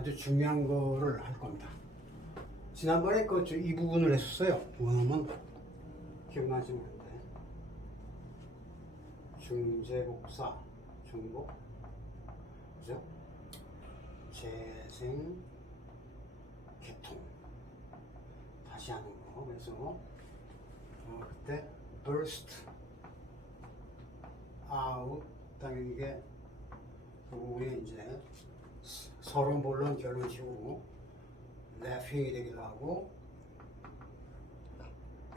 아주 중요한 거를 할 겁니다. 지난번에 이 부분을 했었어요. 뭐냐면 기억나지 모르는데 중재복사, 중복, 그죠? 재생, 개통 다시 하는 거. 그래서 그때 burst out, 그다음에 이게 그 부분이 이제 서로 물론 결론지고 laughing이 되기도 하고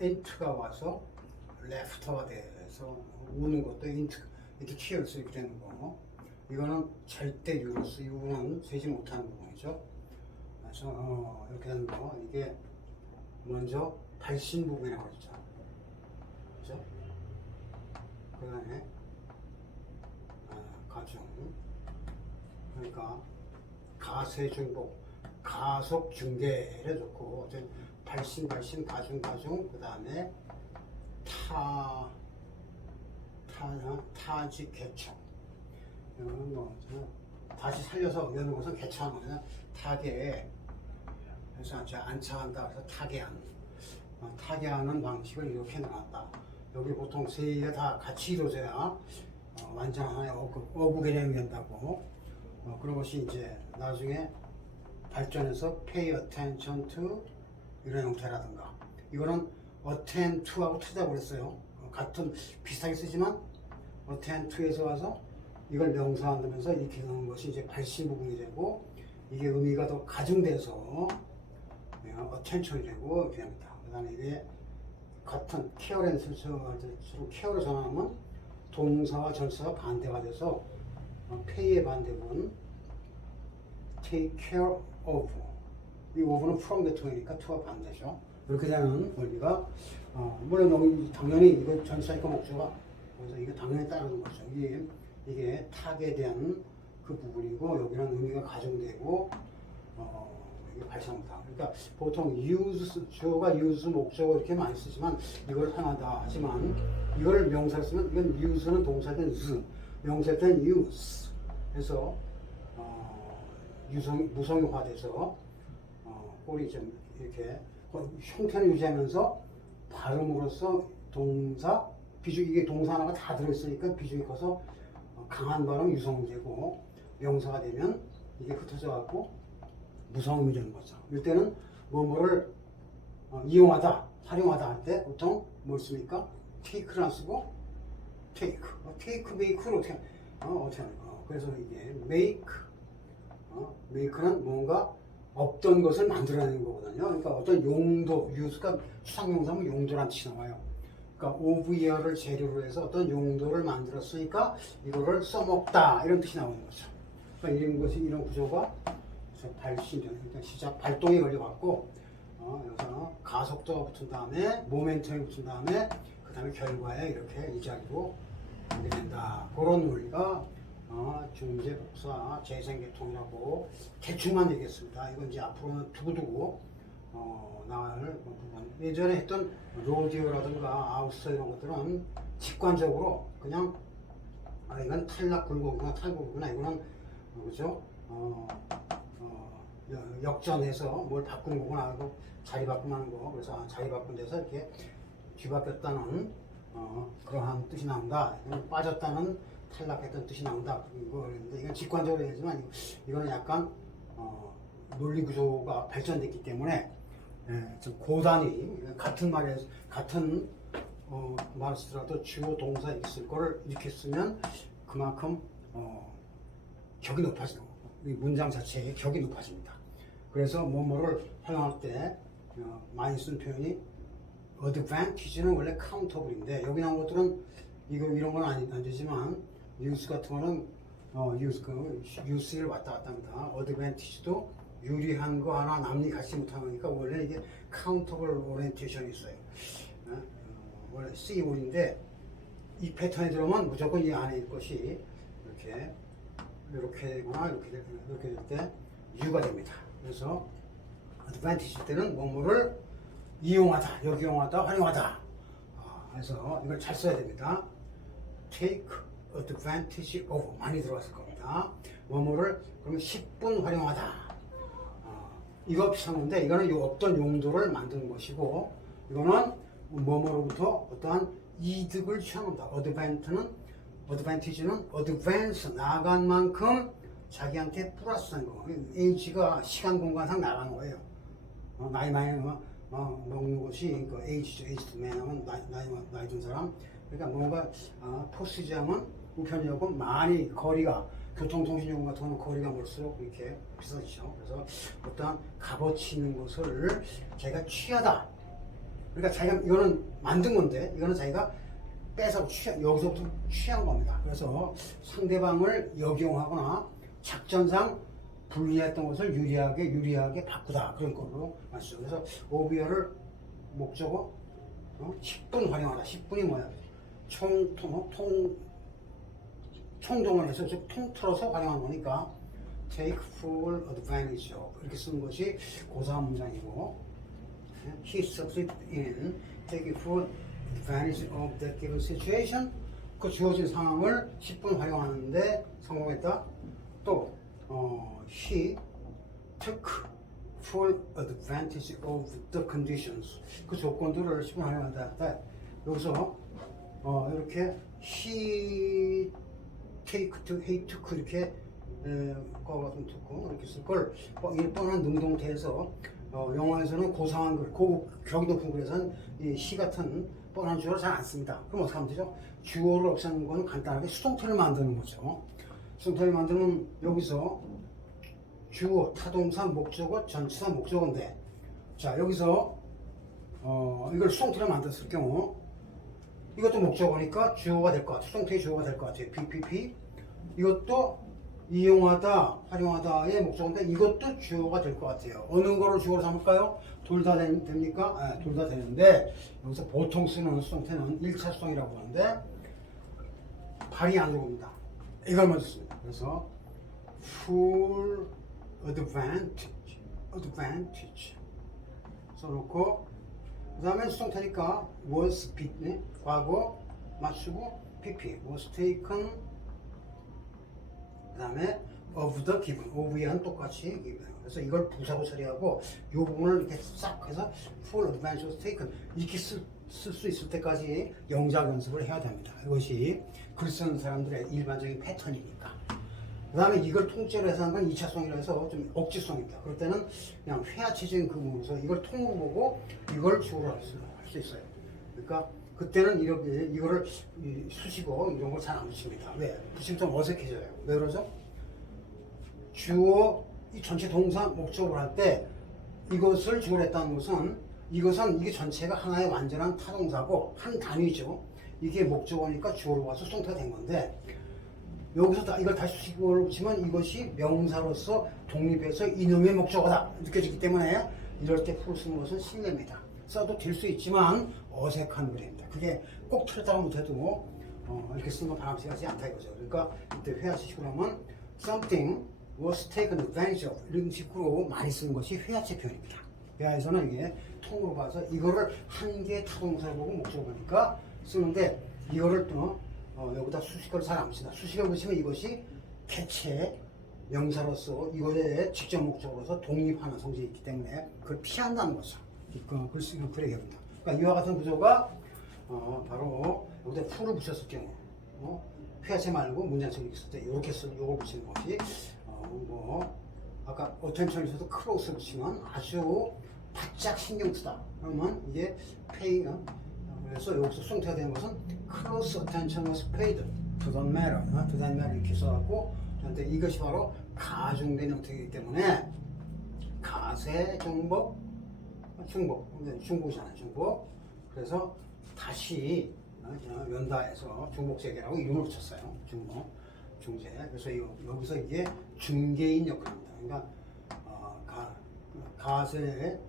into가 와서 laughter가 돼서 우는 것도 into tears 이렇게 되는 거. 이거는 절대 유로스, 이 부분은 세지 못하는 부분이죠. 그래서 이렇게 되는 거. 이게 먼저 발신 부분이라고 했죠. 그죠? 그 다음에 가중, 그러니까 가세 중복, 가속 중계를 좋고, 발신 가중, 그 다음에 타지 개척. 이거는 뭐 다시 살려서 여는 것은 개척하는 거는 타계. 그래서 안착한다. 그래서 타계하는 방식을 이렇게 나왔다. 여기 보통 세 개가 다 같이 이루어져야 완전 하나의 어구 개념이 된다고. 그런 것이 이제 나중에 발전해서 pay attention to 이런 형태라든가. 이거는 attend to하고 틀리다고 그랬어요. 같은 비슷하게 쓰지만 attend to에서 와서 이걸 명사한다면서 이렇게 넣는 것이 이제 발신 부분이 되고, 이게 의미가 더 가중돼서 attention이 되고 이렇게 됩니다. 그 다음에 이게 같은 care랜스처럼 care로 전하면 동사와 절사가 반대가 돼서 pay의 반대문 take care of, 이 of는 from 계통이니까 to가 반대죠. 이렇게 되는 원리가 물론 당연히 이거 전치사니까 목조가, 그래서 이게 당연히 따르는 거죠. 이게 탁에 대한 그 부분이고, 여기는 의미가 가중되고 이게 발생합니다. 그러니까 보통 use, 주어가 use, 목적어 이렇게 많이 쓰지만 이걸 하나다 하지만, 이걸 명사로 쓰면 이건 use는 동사일 땐 use, 명사일 땐 use. 그래서 무성유화돼서 꼴이 좀 이렇게 형태는 유지하면서 발음으로써 동사, 비중, 이게 동사 하나가 다 들어있으니까 비중이 커서 강한 발음 유성되고, 명사가 되면 이게 흩어져 갖고 무성음이 되는 거죠. 이때는 뭐뭐를 이용하다, 활용하다 할 때 보통 뭘 씁니까? take를 안 쓰고 take, make를 어떻게 하는 거. 그래서 이게 make는 뭔가 없던 것을 만들어내는 거거든요. 그러니까 어떤 용도, use가 추상명사면 용도란 뜻이 나와요. 그러니까 of year를 재료로 해서 어떤 용도를 만들었으니까 이거를 써먹다, 이런 뜻이 나오는 거죠. 그러니까 이런 구조가 그러니까 시작 발동이 걸려갖고 여기서 가속도가 붙은 다음에 모멘텀이 붙은 다음에 그 다음에 결과에 이렇게 이 자리로 오게 된다. 그런 논리가 중재, 복사, 재생계통이라고 대충만 얘기했습니다. 이건 이제 앞으로는 두고두고 나갈 부분. 예전에 했던 로디오라든가 아우스 이런 것들은 직관적으로 그냥 이건 탈락 굴곡이구나, 탈곡이구나, 이거는 그죠? 역전해서 뭘 바꾸는 거구나 하고 자리 바꾸는 거. 그래서 자리 바꾼 데서 이렇게 뒤바뀌었다는 그러한 뜻이 나온다. 빠졌다는, 탈락했던 뜻이 나온다. 이건 직관적으로 얘기하지만 이거는 약간 논리 구조가 발전됐기 때문에 좀 고단히 같은 말을 쓰더라도 주어 동사 있을 거를 이렇게 쓰면 그만큼 격이 높아지는 거고, 이 문장 자체의 격이 높아집니다. 그래서 뭐뭐를 활용할 때 많이 쓴 표현이 advantage는 원래 countable인데, 여기 나온 것들은 이런 건 안 되지만 use 같은 거는 use를 왔다 갔다 합니다. advantage도 유리한 거 하나 남이 갖지 못한 거니까 원래 이게 countable orientation이 있어요. 원래 C1인데 이 패턴에 들어오면 무조건 이 안에 있을 것이 이렇게 되거나 이렇게 될 때 U가 됩니다. 그래서 advantage 때는 뭐뭐를 이용하다, 역이용하다, 활용하다. 그래서 이걸 잘 써야 됩니다. take advantage of 많이 들어갔을 겁니다. 뭐뭐를 그러면 10분 활용하다. 이거 비슷한 건데 이거는 어떤 용도를 만드는 것이고 이거는 뭐뭐로부터 어떠한 이득을 취하는 겁니다. 어드밴티지는 어드밴스 나아간 만큼 자기한테 플러스한 거. H가 시간 공간상 나가는 거예요. 나이 많이 먹는 것이 그 H죠. H 맨하면 나이 든 사람. 그러니까 뭔가 포스지하면 우편역은 많이 거리가 교통통신요금 같은 거는 거리가 멀수록 이렇게 비싸지죠. 그래서 어떠한 값어치 있는 것을 자기가 취하다. 그러니까 자기가 이거는 만든 건데 이거는 자기가 뺏어 여기서부터 취한 겁니다. 그래서 상대방을 역용하거나 작전상 불리했던 것을 유리하게 바꾸다 그런 걸로 말씀. 그래서 오비어를 목적어 10분 활용하다. 10분이 뭐야? 총동원 해서 즉 통틀어서 활용한 거니까 take full advantage of 이렇게 쓰는 것이 고사한 문장이고 he succeeded in taking full advantage of that given situation 그 주어진 상황을 10분 활용하는데 성공했다. 또 he took full advantage of the conditions 그 조건들을 10분 활용한다. 여기서 이렇게 he took 이렇게 과거 같은 took 이렇게 쓸 걸 뻔한 능동태에서 영어에서는 고상한 글, 격이 높은 글에서는 이 시 같은 뻔한 주어를 잘 안 씁니다. 그럼 어떻게 하면 되죠? 주어를 없애는 건 간단하게 수동태를 만드는 거죠. 수동태를 만들면 여기서 주어, 타동사, 목적어, 전치사, 목적어인데 자 여기서 이걸 수동태를 만들었을 경우 이것도 목적어니까 주어가 될 것 같아요. 수동태의 주어가 될 것 같아요. PPP 이것도 이용하다, 활용하다의 목적어인데 이것도 주어가 될 것 같아요. 어느 거를 주어로 삼을까요? 둘 다 됩니까? 네, 둘 다 되는데 여기서 보통 쓰는 수동태는 1차 수동이라고 하는데 발이 안 들어옵니다. 이걸 먼저 씁니다. 그래서 full advantage 써놓고 그 다음에 수동태니까 was 과거 맞추고 pp was taken 그 다음에 of the given of에는 똑같이 given 그래서 이걸 부사로 처리하고 이 부분을 이렇게 싹 해서 full advantage was taken 이렇게 쓸 수 있을 때까지 영작 연습을 해야 됩니다. 이것이 글 쓰는 사람들의 일반적인 패턴이니까. 그 다음에 이걸 통째로 해서 하는 건 2차성이라 해서 좀 억지성입니다. 그럴 때는 그냥 회화체적인 구문으로서 이걸 통으로 보고 이걸 주어로 할 수 있어요. 그러니까 그때는 이렇게 이거를 수식어 이런 걸 잘 안 붙입니다. 왜? 붙이면 좀 어색해져요. 왜 그러죠? 주어 이 전체 동사 목적을 할 때 이것을 주어로 했다는 것은 이게 전체가 하나의 완전한 타동사고 한 단위죠. 이게 목적어니까 주어로 와서 수동태가 된 건데 여기서 이걸 다시 수식어로 붙이면 이것이 명사로서 독립해서 이놈의 목적어다 느껴지기 때문에 이럴 때 풀 쓰는 것은 신뢰입니다. 써도 될 수 있지만 어색한 글입니다. 그게 꼭 틀렸다고 못해도 이렇게 쓰는 건 바람직하지 않다 이거죠. 그러니까 이때 회화식으로 하면 something was taken advantage of 이런 식으로 많이 쓰는 것이 회화체 표현입니다. 회화에서는 이게 통으로 봐서 이거를 한 개의 타동사를 보고 목적어니까 쓰는데 이거를 또 여기다 수식어를 잘 안 붙인다. 수식어를 붙이면 이것이 개체 명사로서 이거에 직접 목적으로서 독립하는 성질이 있기 때문에 그걸 피한다는 거죠. 글 쓰기는 그래 됩니다. 그러니까 이와 같은 구조가 바로 여기다 fu를 붙였을 경우 회화체 말고 문장처럼 있을 때 이렇게 요걸 붙이는 것이 아까 attention에서도 close 붙이면 아주 바짝 신경 쓰다. 그러면 이게 pay 그래서 여기서 수동태가 되는 것은 close attention was paid to that matter 이렇게 써갖고 근데 이것이 바로 가중된 형태이기 때문에 가세 중복이잖아요. 중복. 그래서 다시 연다해서 중복재계라고 이름을 붙였어요. 중재. 그래서 여기서 이게 중개인 역할입니다. 그러니까 가세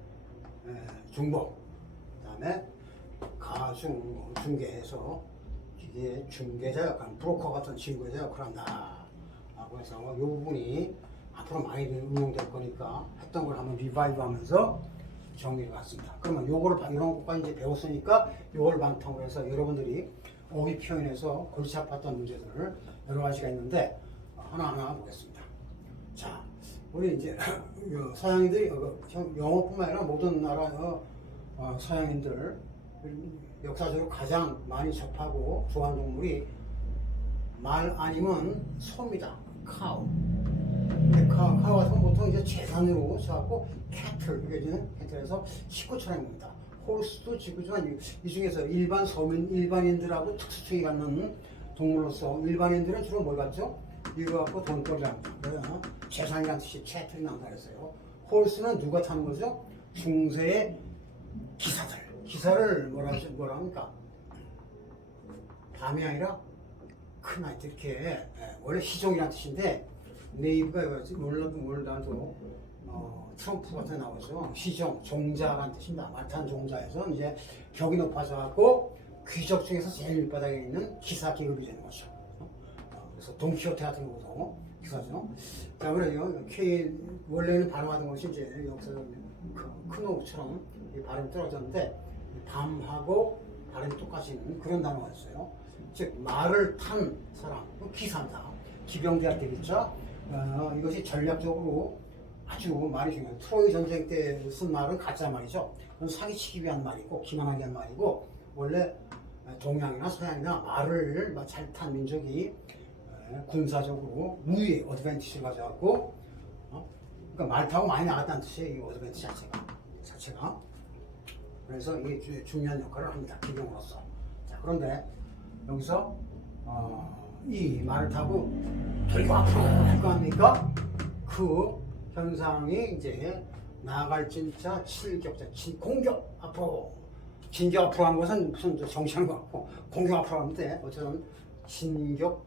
중복. 그다음에 중개해서 이게 중개자 역할, 브로커 같은 중개자 역할을 한다. 라고 해서 이 부분이 앞으로 많이 응용될 거니까 했던 걸 한번 리바이브 하면서 정리를 해봤습니다. 그러면 이런 것까지 이제 배웠으니까 요걸 바탕으로 해서 여러분들이 어휘 표현에서 골치 아팠던 문제들을 여러 가지가 있는데 하나하나 보겠습니다. 자, 우리 이제 서양인들이 영어뿐만 아니라 모든 나라 서양인들 역사적으로 가장 많이 접하고 좋아하는 동물이 말 아니면 소입니다. 카우. 카우가 보통 이제 재산으로 써갖고 캐틀, 이게 캐틀에서 식구처럼입니다. 호르스도 지구지만 이 중에서 일반 서민, 일반인들하고 특수성이 갖는 동물로서 일반인들은 주로 뭘 갖죠? 이거 갖고 돈벌이를 합니다. 그래서 재산이라는 뜻이 캐틀이 나온다 그랬어요. 호르스는 누가 타는 거죠? 중세의 기사들. 기사를 뭐라 합니까? 밤이 아니라 큰 나이트 이렇게 원래 희종이라는 뜻인데 네이버가 몰라도 트럼프 같은 데 나오죠. 희종, 종자라는 뜻입니다. 말탄 종자에서 이제 격이 높아져 갖고 귀족 중에서 제일 밑바닥에 있는 기사 계급이 되는 거죠. 그래서 돈키호테 같은 경우도 기사죠. 자, 그래요. 원래는 발음하던 것이 이제 여기서 큰 호흡처럼 발음이 떨어졌는데 밤하고 발음이 똑같은 그런 단어가 있어요. 즉 말을 탄 사람, 기사입니다. 기병대학 되겠죠. 이것이 전략적으로 아주 말이 중요해요. 트로이 전쟁 때 쓴 말은 가짜 말이죠. 그건 사기치기 위한 말이고 기만하기 위한 말이고 원래 동양이나 서양이나 말을 잘 탄 민족이 군사적으로 우위에 어드밴티지를 가져갖고 그러니까 말 타고 많이 나갔다는 뜻이에요. 이 어드밴티지 자체가. 그래서 이게 중요한 역할을 합니다. 기병으로서. 자, 그런데 여기서 이 말을 타고 돌고 앞으로 할 거 아닙니까? 그 현상이 이제 나아갈 진짜 칠격자, 공격 앞으로. 진격 앞으로 하는 것은 무슨 정치하는 것 같고 공격 앞으로 하는데 어쨌든 진격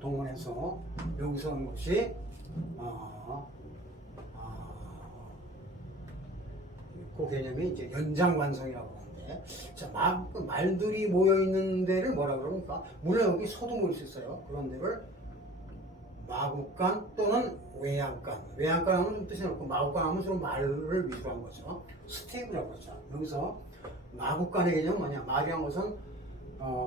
동원해서 여기서 하는 것이 그 개념이 이제 연장관성이라고 하는데, 자, 말들이 모여 있는 데를 뭐라 그럽니까? 물론 여기 소도 모일 수 있어요. 그런 데를 마국간 또는 외양간. 외양간 하면 좀 뜻이 없고 마국간 하면 주로 말을 위주로 한 거죠. 스테이블이라고 그러죠. 여기서 마국간의 개념은 뭐냐? 말이란 것은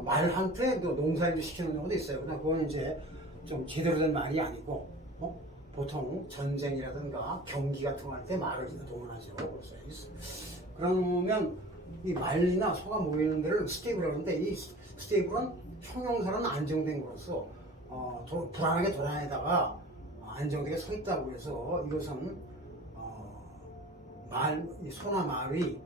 말한테 농사일도 시키는 경우도 있어요. 그러나 그건 이제 좀 제대로 된 말이 아니고 보통 전쟁이라든가 경기 같은 거 할 때 말을 동원하죠. 그러면 이 말이나 소가 모이는 데를 스테이블이라고 하는데 이 스테이블은 형용사는 안정된 거로서 불안하게 돌아다니다가 안정되게 서 있다고 해서 이것은 이 소나 말이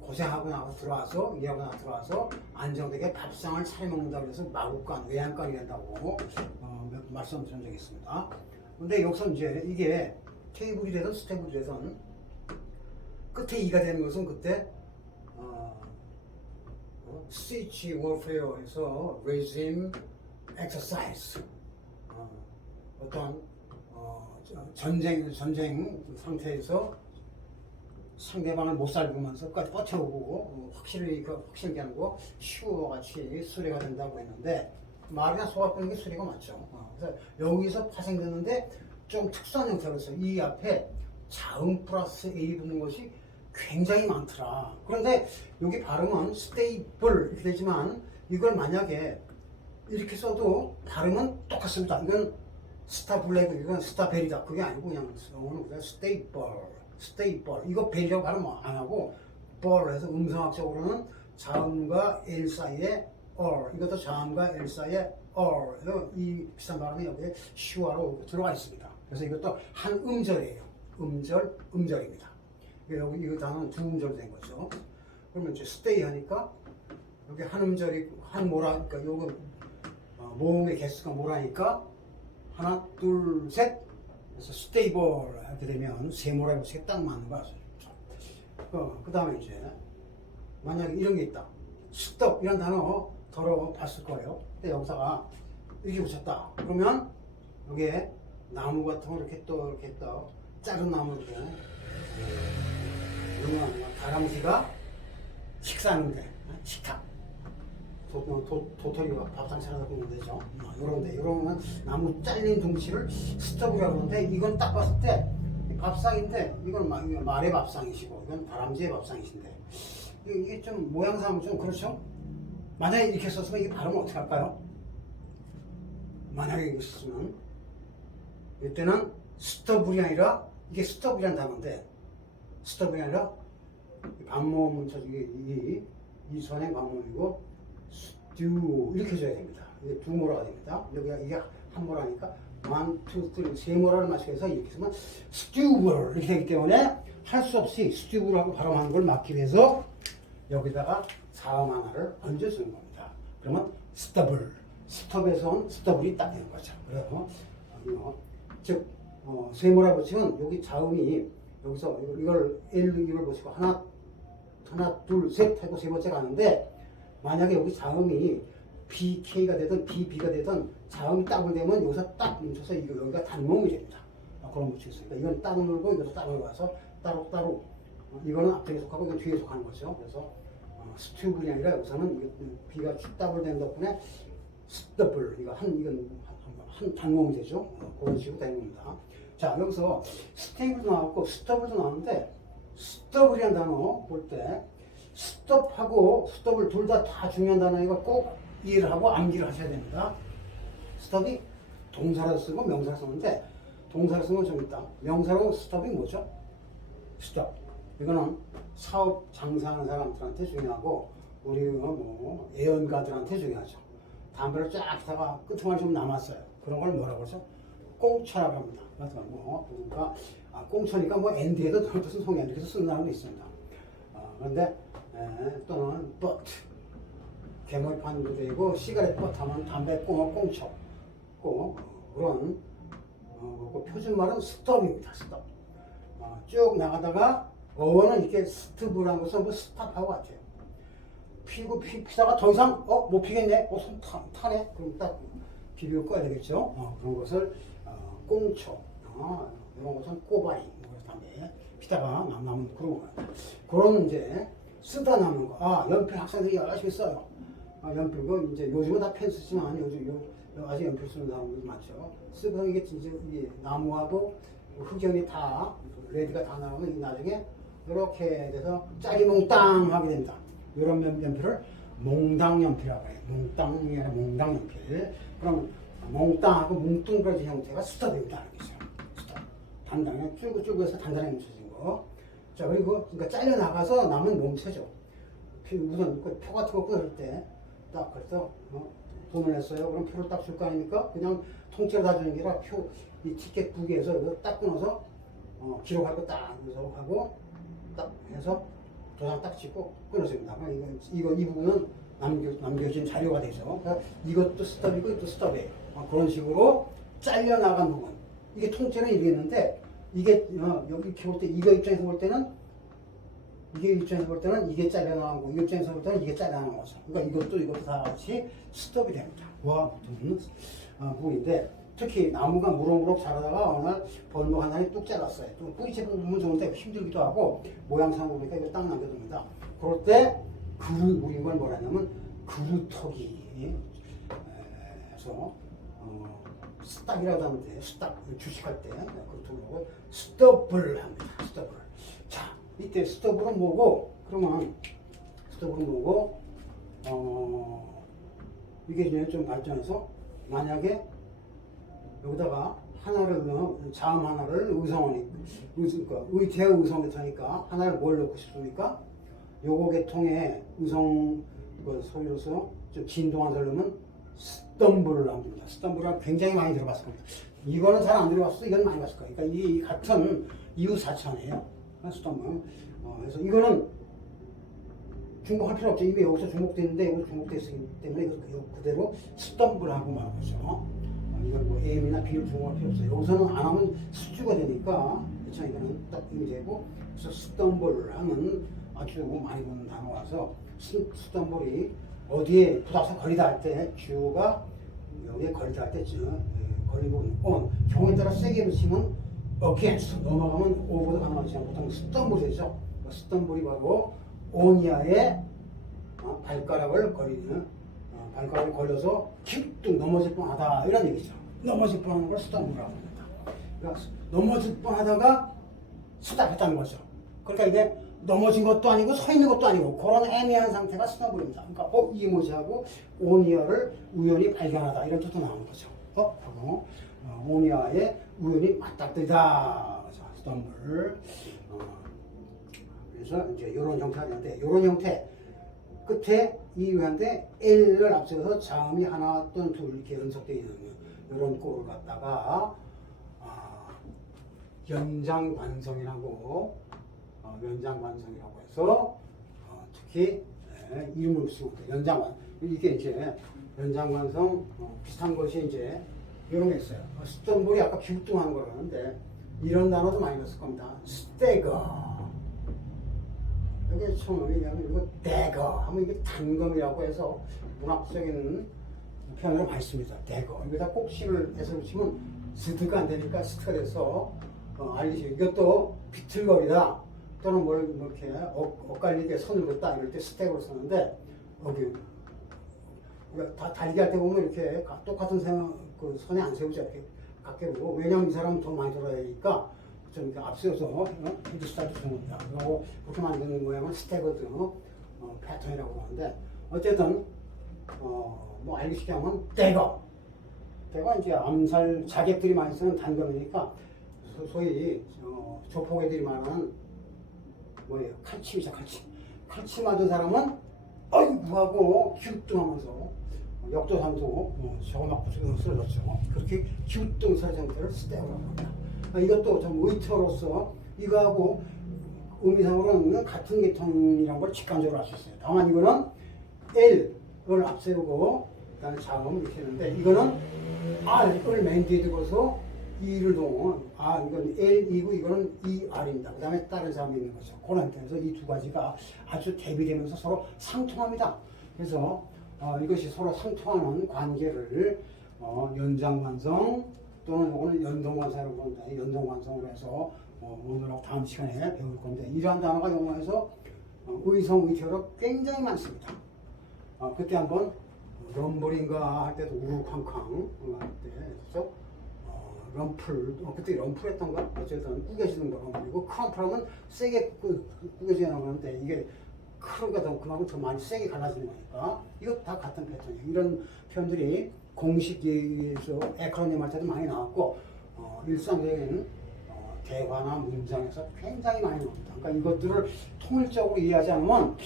고생하고 나서 들어와서 일하고 나서 들어와서 안정되게 밥상을 차려 먹는다고 해서 마국간, 외양간이 된다고 말씀드린 적이 있습니다. 근데 여기서 이제 이게 테이블이 되든 스테이블이 되든 끝에 2가 되는 것은 그때 스위치 워페어에서 레짐 엑서사이즈 어떤 전쟁 상태에서 상대방을 못 살리면서까지 버텨오고 확실하게 하는 거 슈어 같이 수레가 된다고 했는데 말이나 소가 뿌는 게 수레가 맞죠. 그래서 여기서 파생되는데 좀 특수한 형태로서 이 앞에 자음 플러스 A 붙는 것이 굉장히 많더라. 그런데 여기 발음은 스테이블 이렇게 되지만 이걸 만약에 이렇게 써도 발음은 똑같습니다. 이건 스타블랙, 이건 스타벨이다. 그게 아니고 그냥 스테이블. 이거 벨이라고 발음 안 하고 벌해서 음성학적으로는 자음과 L 사이에 이것도 자음과 L 사이에 그래서 이 비슷한 발음이 여기에 슈어로 들어가 있습니다. 그래서 이것도 한 음절이에요. 음절입니다. 여기 이 단어는 두 음절 된 거죠. 그러면 이제 스테이 하니까 여기 한 음절이 한 모라, 그러니까 요거 모음의 개수가 모라니까 하나, 둘, 셋. 그래서 스테이블 하게 되면 세 모라고 세 딱 맞는 거야. 그 다음에 이제 만약에 이런 게 있다. 스톱 이런 단어 더러 봤을 거예요. 근데 여기다가 이렇게 붙였다. 그러면 여기에 나무 같은 거 이렇게 또 작은 나무 이렇게 다람쥐가 식사하는데 식탁 도토리가 밥상 차려다 보면 되죠. 요런 나무 잘린 둥치를 스톱이라고 하는데 이건 딱 봤을 때 밥상인데 이건 말의 밥상이시고 이건 다람쥐의 밥상이신데 이게 좀 모양상 좀 그렇죠? 만약에 이렇게 썼으면 이게 발음을 어떻게 할까요? 만약에 이렇게 썼으면 이때는 스톱이 아니라 이게 스톱이라는 단어인데 스톱이 아니라 반모음 이 선행 반모음이고 스튜 이렇게 줘야 됩니다. 이게 두 모라가 됩니다. 여기가 이게 한 모라니까 1, 2, 3 세 모라를 맞춰서 이렇게 쓰면 스튜블 이렇게 되기 때문에 할 수 없이 스튜블하고 발음하는 걸 막기 위해서 여기다가 사음 하나를 얹어 주는 겁니다. 그러면 스톱을 스톱에서 온 스톱이 딱 되는 거죠. 그래서 즉 세모라 붙이면 여기 자음이 여기서 이걸 보시고 하나 둘 셋 하고 세 번째 가는데 만약에 여기 자음이 BK가 되든 BB가 되든 자음이 딱을 되면 여기서 딱 뭉쳐서 여기가 단모음이 됩니다. 그런 붙이겠습니다. 이건 딱 눌고 이것도 딱 눌러서 따로 이거는 앞쪽에 속하고 이건 뒤에 속하는 거죠. 그래서 스튜블이 아니라 여기서는 B가 딱을 된 덕분에 스더블 이건 한 단모음이 되죠. 그런 식으로 되는 겁니다. 자 여기서 스테이블도 나왔고 스톱블도 나왔는데 스톱이라는 단어 볼 때 스톱하고 스톱을 둘 다 중요한 단어이고 꼭 이해를 하고 암기를 하셔야 됩니다. 스톱이 동사로 쓰고 명사로 쓰는데 동사로 쓰는 건 좀 있다. 명사로 스톱이 뭐죠? 스톱. 이거는 사업 장사하는 사람들한테 중요하고 우리 뭐 애연가들한테 중요하죠. 담배를 쫙 피다가 끄트만 좀 남았어요. 그런 걸 뭐라고 그러죠? 꽁초라고 합니다. 그러니까 꽁초니까 뭐 엔드에도 무슨 송이 이렇게 쓰는 사람도 있습니다. 그런데 또는 but 개머리판도 되고 시가렛 but 하면 담배 꽁어 꽁초 그런 표준말은 스톱입니다. 스톱. 쭉 나가다가 어원은 이렇게 스톱이라는 것은 뭐 스탑하고 같아요. 피다가 더 이상 못 피겠네. 손 타네. 그럼 딱 비비고 꺼야 되겠죠. 그런 것을 꽁초 이런 것은 꼬바리 담배 피다가 남은 그런 거. 그런 이제 쓰다 남은 거. 연필 학생들이 열심히 써요. 연필 이제 요즘은 다 펜 쓰지만 요즘 아직 연필 쓰는 사람들이 많죠. 쓰고 이게 진짜 이게 나무하고 흑연이 다 레드가 다 나오면 나중에 이렇게 돼서 짝이 몽땅하게 됩니다. 이런 연필을 몽당 연필이라고 해요. 몽땅이 아니라 몽당 연필. 그럼 몽땅하고 뭉뚱그러진 형태가 스톱입니다. 스톱. 단단히 쭈글쭈글 해서 단단하게 뭉쳐진 거. 자, 그리고 그러니까 잘려나가서 남은 몸체죠. 우선 그 표 같은 거 끊을 때 딱 그래서 돈을 냈어요. 그럼 표를 딱 줄 거 아닙니까? 그냥 통째로 다 주는 게 아니라 이 티켓 부기에서 이거 딱 끊어서 기록할 거 딱 하고 딱 해서 도장 딱 찍고 끊어줍니다. 이 부분은 남겨진 자료가 되죠. 그러니까 이것도 스톱이고 이것도 스톱이에요. 그런 식으로 잘려나간 부분. 이게 통째로 이루겠는데 이게 여기 이렇게 볼 때 이거 입장에서 볼 때는 이게 잘려나가고 이 입장에서 볼 때는 이게 잘려나가는 거죠. 그러니까 이것도 다 같이 스톱이 됩니다. 부분인데 특히 나무가 무럭무럭 자라다가 어느 날 벌목 하나를 뚝 잘랐어요. 또 뿌리채 보면 좋은데 힘들기도 하고 모양상으로 보니까 이거 딱 남겨둡니다. 그럴 때 우리 이걸 뭐라 하냐면 그루터기 해서 스탑이라고 하면 돼요. 스탑 주식할 때 그루터기라고 스톱을 합니다. 스톱을. 자 이때 스톱은 뭐고 그러면 스톱은 뭐고 이게 이제 좀 발전해서 만약에 여기다가 하나를 자음 하나를 의태어 의성 계통이니까 하나를 뭘 넣고 싶습니까? 요거 계통에 의성 소리로서 좀 진동한 소리를 넣으면 스톰블을 남깁니다. 스톰블을 굉장히 많이 들어봤을 겁니다. 이거는 잘 안 들어봤어. 이건 많이 봤을 거예요. 그러니까 이 같은 이웃사천이에요. 스톰블. 그래서 이거는 중복할 필요 없죠. 이게 여기서 중복됐는데 여기서 중복됐기 때문에 이거 그대로 스톰블하고 말하는 거죠. 이건 뭐 A나 B를 중복할 필요 없어요. 여기서는 안 하면 수주가 되니까 그렇죠. 이거는 딱 되고 그래서 스톰블 하면 아주 많이 보는 단어라서 스톰블이 어디에 부닥쳐 걸리다 할 때 주어가 여기에 걸리다 할 때 걸리고 경우에 따라 세게 붙이면 against 넘어가면 over도 가능하지만 보통 스톰블이 되죠. 스톰블이 바로 온이하에 발가락을 걸려서 킥뚝 넘어질 뻔하다 이런 얘기죠. 넘어질 뻔하는 걸 스톰블이라고 합니다. 그러니까 넘어질 뻔하다가 스탑했다는 거죠. 그러니까 이게 넘어진 것도 아니고 서 있는 것도 아니고 그런 애매한 상태가 스톰블입니다. 그러니까 이게 뭐지 하고 온이어를 우연히 발견하다 이런 뜻도 나오는 거죠. 온이어에 우연히 맞닥뜨리다. 숫돈물. 그래서 이제 이런 형태가 되는데, 이런 형태 끝에 이유한데 L을 앞서서 자음이 하나 또는 둘 이렇게 연속되어 있는 이런 꼴을 갖다가 연장관성이라고 연장관성이라고 해서 특히 이름을 쓰고 연장관 이게 이제 연장관성 비슷한 것이 이제 이런 게 있어요. 숫돈물이 아까 기욱동하는 거라는데 이런 단어도 많이 넣었을 겁니다. 스테거. 여기 처음 얘기하면 이거 대거 하면 이게 단검이라고 해서 문학적인 표현으로 많이 씁니다. 대거. 여기다 꼭지를 해서 붙이면 스드가 안 되니까 스트가 돼서 알리죠. 이것도 비틀거리다 또는 뭘 이렇게 엇갈리게 선을 긋다 이럴 때 스텝으로 쓰는데 여기 다 달리기 때 보면 이렇게 똑같은 그 선에 안 세우죠. 이렇게 갖게 되고 왜냐하면 이 사람은 더 많이 돌아야 되니까 좀 이렇게 앞세워서 헤드스타트 주는 겁니다. 그리고 그렇게 만드는 모양은 스태거드 패턴이라고 하는데 어쨌든 뭐 알기 쉽게 하면 대거 이제 암살 자객들이 많이 쓰는 단검이니까 소위 조폭애들이 말하는 뭐예요? 칼침이죠. 칼침 맞은 사람은 어이구 하고 기웃등하면서 역도산도 저거 맞고 쓰러졌죠. 그렇게 기웃등설 형태를 스텝으로 합니다. 이것도 좀 의터로서 이거하고 의미상으로는 같은 계통이라는 걸 직관적으로 알 수 있어요. 다만 이거는 L을 앞세우고 그다음에 자음 이렇게 했는데 이거는 R을 맨 뒤에 두고서 E를 동원 이건 L이고 이거는 ER입니다. 그 다음에 다른 자음이 있는 거죠. 그런 형태에서 이 두 가지가 아주 대비되면서 서로 상통합니다. 그래서 이것이 서로 상통하는 관계를 연장관성 또는 이거는 연동관성이라고 부른다. 연동관성으로 해서 오늘하고 다음 시간에 배울 건데 이러한 단어가 영어에서 의성, 의태어로 굉장히 많습니다. 그때 한번 럼블인가 할 때도 우르쾅쾅 할 때 그래서 럼플 그때 럼플 했던가 어쨌든 꾸겨지는 거 럼플이고 크럼플하면 세게 꾸겨지는 거는데 이게 크루가 더 그만큼 더 많이 세게 갈라지는 거니까 이거 다 같은 패턴이에요. 이런 표현들이 공식에서 에크로님 할 때도 많이 나왔고 일상적인 대화나 문장에서 굉장히 많이 나옵니다. 그러니까 이것들을 통일적으로 이해하지 않으면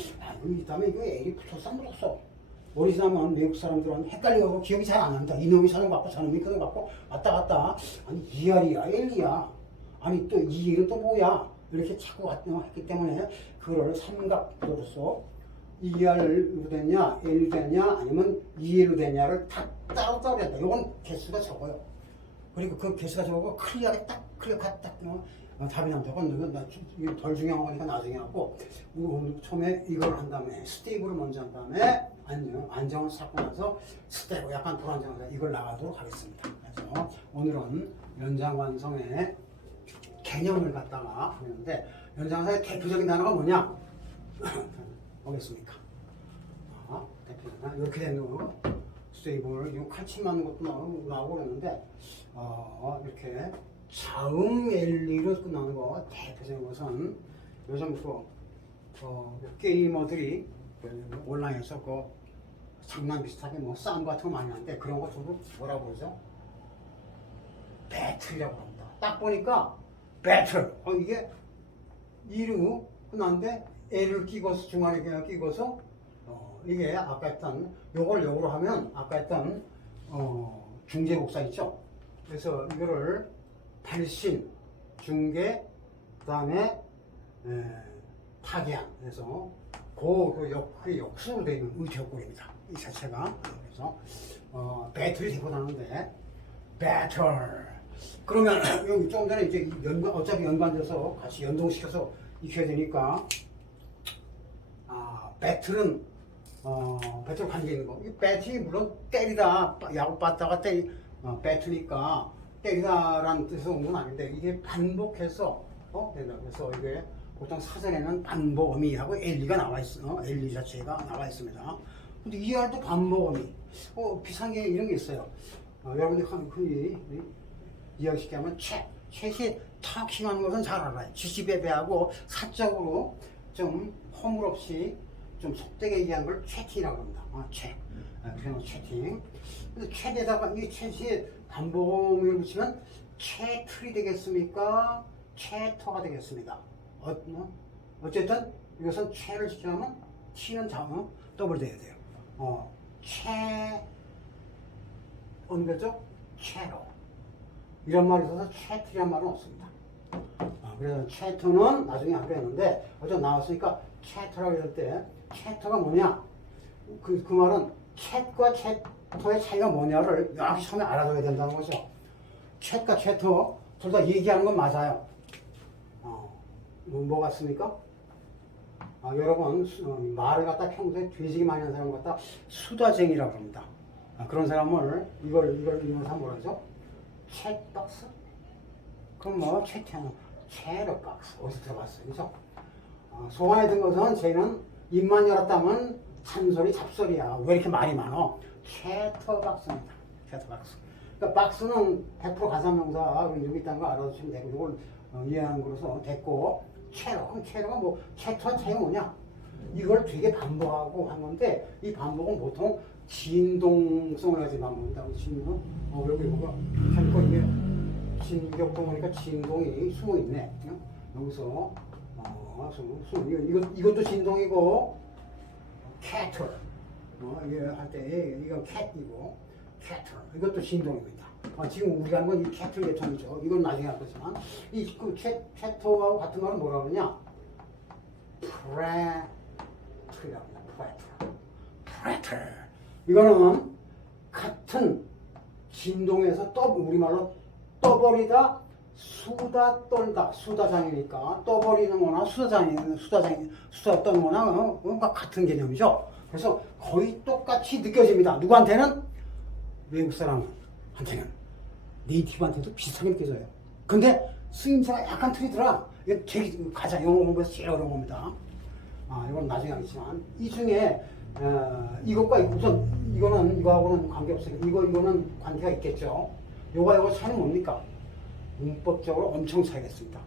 이 다음에 이거 애기 붙었어 안 붙었어 머리 지나면 외국 사람들은 헷갈려서 기억이 잘 안 납니다. 이놈이 사는 거 같고 저놈이 그런 거 같고 왔다 갔다 아니 ER이야 L이야 아니 또 이 일은 또 뭐야 이렇게 자꾸 했기 때문에 그거를 삼각도로서 ER로 되냐 L로 되냐 아니면 EL로 되냐를 다 따로따로 한다. 이건 개수가 적어요. 그리고 그 개수가 적고 클리어하게 딱 답이 나온다고 하는데 덜 중요한 거니까 나중에 하고 처음에 이걸 한 다음에 스테이블을 먼저 한 다음에 안정을 쌓고 나서 스테이블 약간 불안정해서 이걸 나가도록 하겠습니다. 그래서 오늘은 연장관성의 개념을 갖다가 하는데 연장관성의 대표적인 단어가 뭐냐 보겠습니까? 대표적인 단어 이렇게 되는 거 스테이블 이 칼침 맞는 것도 나오고 그러는데 이렇게 자음 엘리로 끝나는 거 대표적인 것은 요즘 게이머들이 온라인에서 장난 비슷하게 싸움 같은 거 많이 하는데 그런 거 전부 뭐라고 그러죠? 배틀이라고 합니다. 딱 보니까 배틀 이게 이루 끝났는데 L을 끼고서 중간에 그냥 끼고서 이게 아까 했던 요걸 하면 아까 했던 중개복사 있죠? 그래서 이거를 발신, 중개, 그 다음에 타계한 그래서 그 역수로 되어 있는 의태어꼴입니다. 이 자체가 그래서 배틀이 되고 나는데 배틀 그러면 여기 조금 전에 이제 어차피 연관돼서 같이 연동시켜서 익혀야 되니까 배틀은 배틀 관계 있는 거. 이 배틀이 물론 때리다 야구 빠다가 배틀이니까 때리다라는 뜻에서 온 건 아닌데 이게 반복해서 된다. 그래서 이게 보통 사전에는 반복 의미하고 엘리가 나와 있어. 엘리 자체가 나와 있습니다. 근데 ER도 반복 의미. 비슷한 게 이런 게 있어요. 여러분들이 흔히 이야기쉽게 하면 챗이 터킹하는 것은 잘 알아요. 지지배배하고 사적으로 좀 허물없이 좀 속되게 얘기하는 걸 채팅이라고 합니다. 그래서 채팅. 근데 챗에다가 이 챗이 반복을 붙이면 채틀이 되겠습니까? 채터가 되겠습니다. 어쨌든 이것은 채를 시키려면 T는 더블 돼야 돼요. 언제죠? 채로. 이런 말이 있어서 채트란 말은 없습니다. 그래서 채터는 나중에 안 배웠는데 어제 나왔으니까 채터라고 했을 때 채터가 뭐냐? 그 말은 챗과 채터의 차이가 뭐냐를 역시 처음에 알아둬야 된다는 거죠. 챗과 채터 둘 다 얘기하는 건 맞아요. 뭐 같습니까? 여러분 말을 갖다 평소에 뒤지게 많이 하는 사람을 갖다 수다쟁이라고 합니다. 그런 사람을 이걸 이런 사람 뭐라 하죠? 챗박스? 그럼 뭐 채러박스 어디서 들어봤어요? 그죠? 소원에 든 것은 쟤는 입만 열었다면 잔소리 잡소리야. 왜 이렇게 말이 많어? 채터박스입니다. 채터박스. 그러니까 박스는 100% 가사명사 여기 있다는 거 알아두시면 되고 이걸 이해하는 거로서 됐고 채러. 그럼 채러가 뭐 채터와 차이가 뭐냐? 이걸 되게 반복하고 한 건데 이 반복은 보통 진동성을 가지고 반복한다고 진동. 여기 뭐가 할 거 이게 진격동 보니까 진동이 숨어 있네. 여기서 이것도 진동이고 캐틀. 이게 할 때 이건 캣이고 캐틀. 이것도 진동입니다. 지금 우리가 하는 건 이 캐틀 계통이죠. 이건 나중에 할 거지만 이 캐터하고 같은 말은 뭐라 그러냐? 프레틀이라고 합니다. 프레틀. 이거는 같은 진동에서 우리말로 떠버리다, 수다 떨다, 수다장이니까 떠버리는 거나 수다 떠는 거나 같은 개념이죠. 그래서 거의 똑같이 느껴집니다. 누구한테는? 외국 사람한테는. 네이티브한테도 비슷하게 느껴져요. 근데 쓰임새가 약간 틀리더라. 이게 되게 가장 영어 공부에서 제일 어려운 겁니다. 이건 나중에 하겠지만 이 중에 이것과 우선 이거는 이거하고는 관계없어요. 이거는 관계가 있겠죠. 요거 차이는 뭡니까? 문법적으로 엄청 차이겠습니다.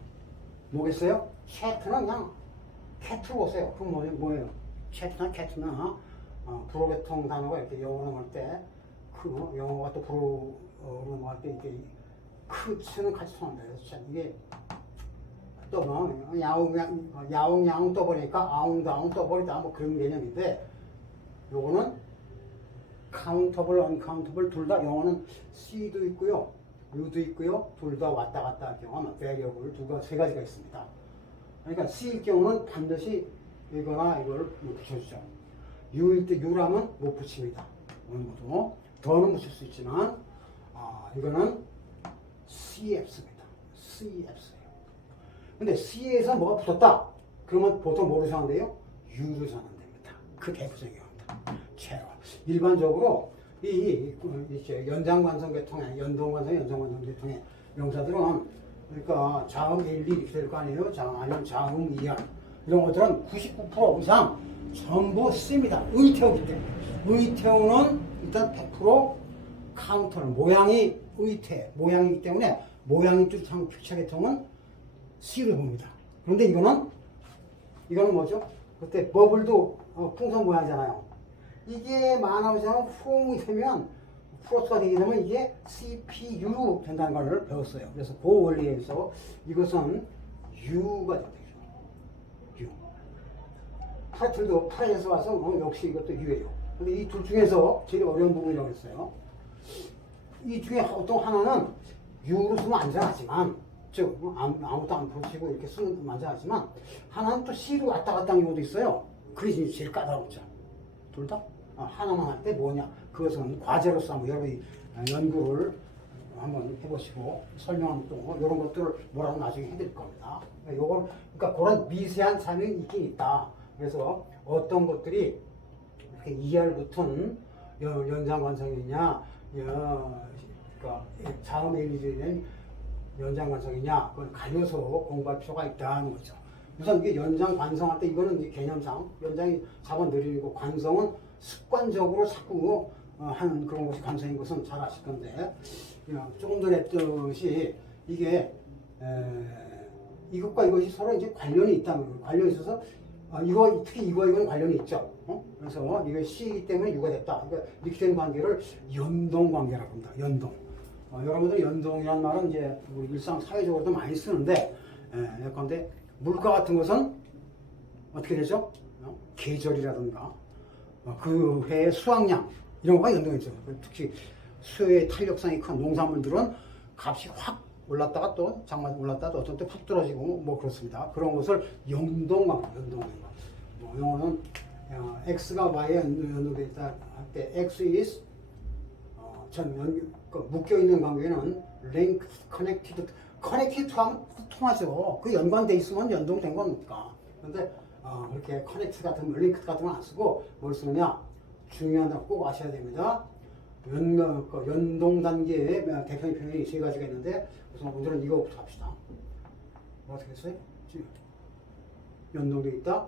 뭐겠어요? 채트는 그냥 캐트로 오세요. 그럼 뭐예요? 채트나 캐트나 불어계통 단어가 이렇게 영어로 나올 때 영어가 또 불어로 나올 때 이게 크츠는 같이 통한다. 이게 또 야옹 떠버리니까 아웅다웅 떠버리다 뭐 그런 개념인데 요거는 카운터블, 언카운터블 둘 다 영어는 C도 있고요, U도 있고요. 둘 다 왔다 갔다 할 경우는 variable 세 가지가 있습니다. 그러니까 C일 경우는 반드시 이거나 이걸 붙여주죠. U일 때 U라면 못 붙입니다. 어느 것도 더는 붙일 수 있지만 이거는 CF입니다. CF예요. 근데 C에서 뭐가 붙었다? 그러면 보통 뭐로 정한대요? U로 정한답니다. 그 대표적이에요. 채로. 일반적으로 이제 연장관성 계통의 연동관성 계통의 명사들은 그러니까 자음 1, 2 이렇게 될 거 아니에요? 아니면 자음 2할 이런 것들은 99% 이상 전부 씁니다. 의태우기 때문에. 의태우는 일단 100% 카운터는 모양이 모양이기 때문에 모양이 뚜렷한 픽처 계통은 C를 봅니다. 그런데 이거는 뭐죠? 그때 버블도 풍선 모양이잖아요. 이게 만화에서는 폼이 되면 플러스가 되게 되면 이게 CPU로 된다는 걸 배웠어요. 그래서 그 원리에서 이것은 U가 되죠. U. 프레틀도 프레에서 와서 역시 이것도 U예요. 근데 이 둘 중에서 제일 어려운 부분이라고 했어요. 이 중에 어떤 하나는 U로 쓰면 안전하지만 즉 아무것도 안 붙이고 이렇게 쓰면 안전하지만 하나는 또 C로 왔다 갔다 하는 경우도 있어요. 그게 제일 까다롭죠. 둘 다? 하나만 할 때 뭐냐? 그것은 과제로서 한번 여러분이 연구를 한번 해보시고 설명하면 또 이런 것들을 뭐라고 나중에 해드릴 겁니다. 그러니까 그런 미세한 차이는 있긴 있다. 그래서 어떤 것들이 이렇게 2할 붙은 연장관성이냐, 그러니까 자음 엘리지는 연장관성이냐, 그걸 가려서 공부할 필요가 있다는 거죠. 우선 이게 연장관성할 때 이거는 이제 개념상 연장이 잡아 느리고 관성은 습관적으로 자꾸 하는 그런 것이 관성인 것은 잘 아실 건데 조금 전에 했듯이 이게 이것과 이것이 서로 이제 관련이 있다는 거예요. 관련이 있어서 특히 이거는 관련이 있죠. 그래서 이게 C이기 때문에 U가 됐다. 그러니까 이렇게 된 관계를 연동 관계라고 합니다. 연동. 여러분들 연동이라는 말은 이제 우리 일상 사회적으로도 많이 쓰는데 그런데 물가 같은 것은 어떻게 되죠? 계절이라든가 그 해의 수확량 이런 거가 연동이 있어요. 특히 수요의 탄력성이 큰 농산물들은 값이 확 올랐다가 또 장마에 올랐다가 또 어떤 때 푹 떨어지고 뭐 그렇습니다. 그런 것을 연동하는 거. 뭐 영어는 x가 y에 연동되어 있다 할 때 x is 묶여 있는 관계는 linked, connected 하면 통하죠. 그 연관돼 있으면 연동된 거니까. 그런데 그렇게 connect 같은 link 같은 건 안 쓰고 뭘 쓰느냐? 중요한 거 꼭 아셔야 됩니다. 연동 단계의 대표적인 표현이 세 가지가 있는데 우선 오늘은 이거부터 합시다. 어떻게 했어요? 연동되어 있다.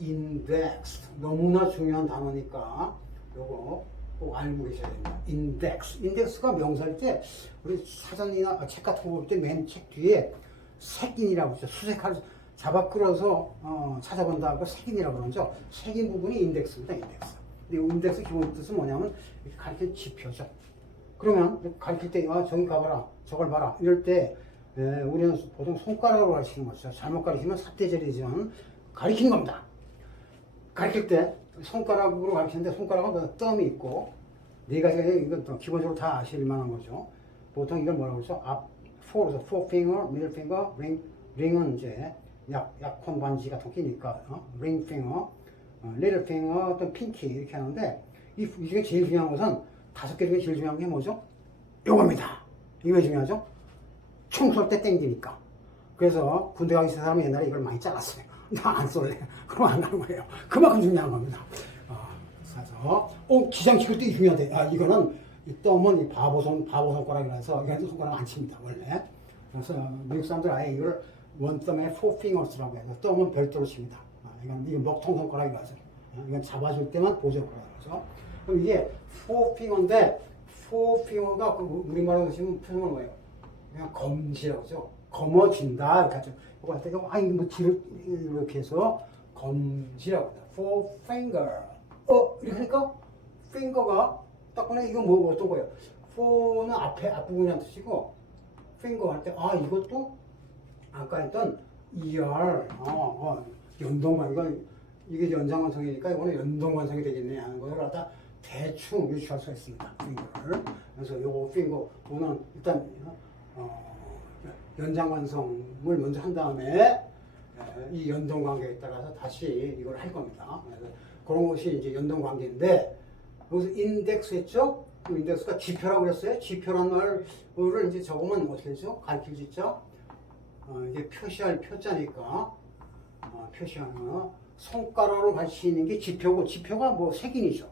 indexed. 너무나 중요한 단어니까 요거 꼭 알고 계셔야 됩니다. index가 명사일 때 우리 사전이나 책 같은 거 볼 때 맨 책 뒤에 색인이라고 하죠. 수색할 잡아 끌어서 찾아본다고 색인이라고 그러죠. 색인 부분이 인덱스입니다. 인덱스. 근데 인덱스 기본 뜻은 뭐냐면 이렇게 가리킬 지표죠. 그러면 가리킬 때 저기 가봐라, 저걸 봐라 이럴 때 우리는 보통 손가락으로 가르치는 거죠. 잘못 가르치면 삿대질이지만 가리키는 겁니다. 가르칠 때 손가락으로 가르치는데 손가락은 뜸이 있고 네 가지가 이건 또 기본적으로 다 아실 만한 거죠. 보통 이걸 뭐라고 그러죠? four에서 forefinger, middle finger, ring은 이제 약혼 반지 같은 끼니까 ring finger, little finger, 또 pinky 이렇게 하는데 이 중에 제일 중요한 것은 5개 중에 제일 중요한 게 뭐죠? 요겁니다. 이게 왜 중요하죠? 총 쏠 때 땡기니까. 그래서 군대 가기 싫은 사람은 옛날에 이걸 많이 잘랐어요. 나 안 쏠래. 그럼 안 가는 거예요. 그만큼 중요한 겁니다. 그래서 기장 찍을 때 중요하대. 이거는 이 덤은 이 바보 손가락이라서 이거 손가락 안 칩니다 원래. 그래서 미국 사람들 아예 이걸 원덤에 four fingers라고 해서 덤은 별도로 칩니다. 이건 먹통 손가락이라서 이건 잡아줄 때만 보조 손가락이라서. 그럼 이게 four finger인데 four finger가 우리말로 하시면 표현은 뭐예요? 그냥 검지라고 하죠. 검어진다 이렇게 하죠. 이거 할 때 뭐 뒤를 이렇게 해서 검지라고 합니다. four finger. 이렇게 하니까 finger가 딱 보면 이거 뭐 어떤 거예요? four는 앞부분이라는 뜻이고 finger 할 때 이것도 아까 했던 연동관 이게 연장관성이니까 이거는 연동관성이 되겠네 하는 걸 갖다 대충 유추할 수가 있습니다. finger를. 그래서 요거 finger는 일단 연장관성을 먼저 한 다음에 이 연동관계에 따라서 다시 이걸 할 겁니다. 그래서 그런 것이 이제 연동관계인데 여기서 인덱스 했죠? 그 인덱스가 지표라고 그랬어요. 지표라는 말을 이제 적으면 어떻게 되죠? 가리킬 지자. 이게 표시할 표자니까 표시하는 손가락으로 가르치는 게 지표고 지표가 뭐 색인이죠.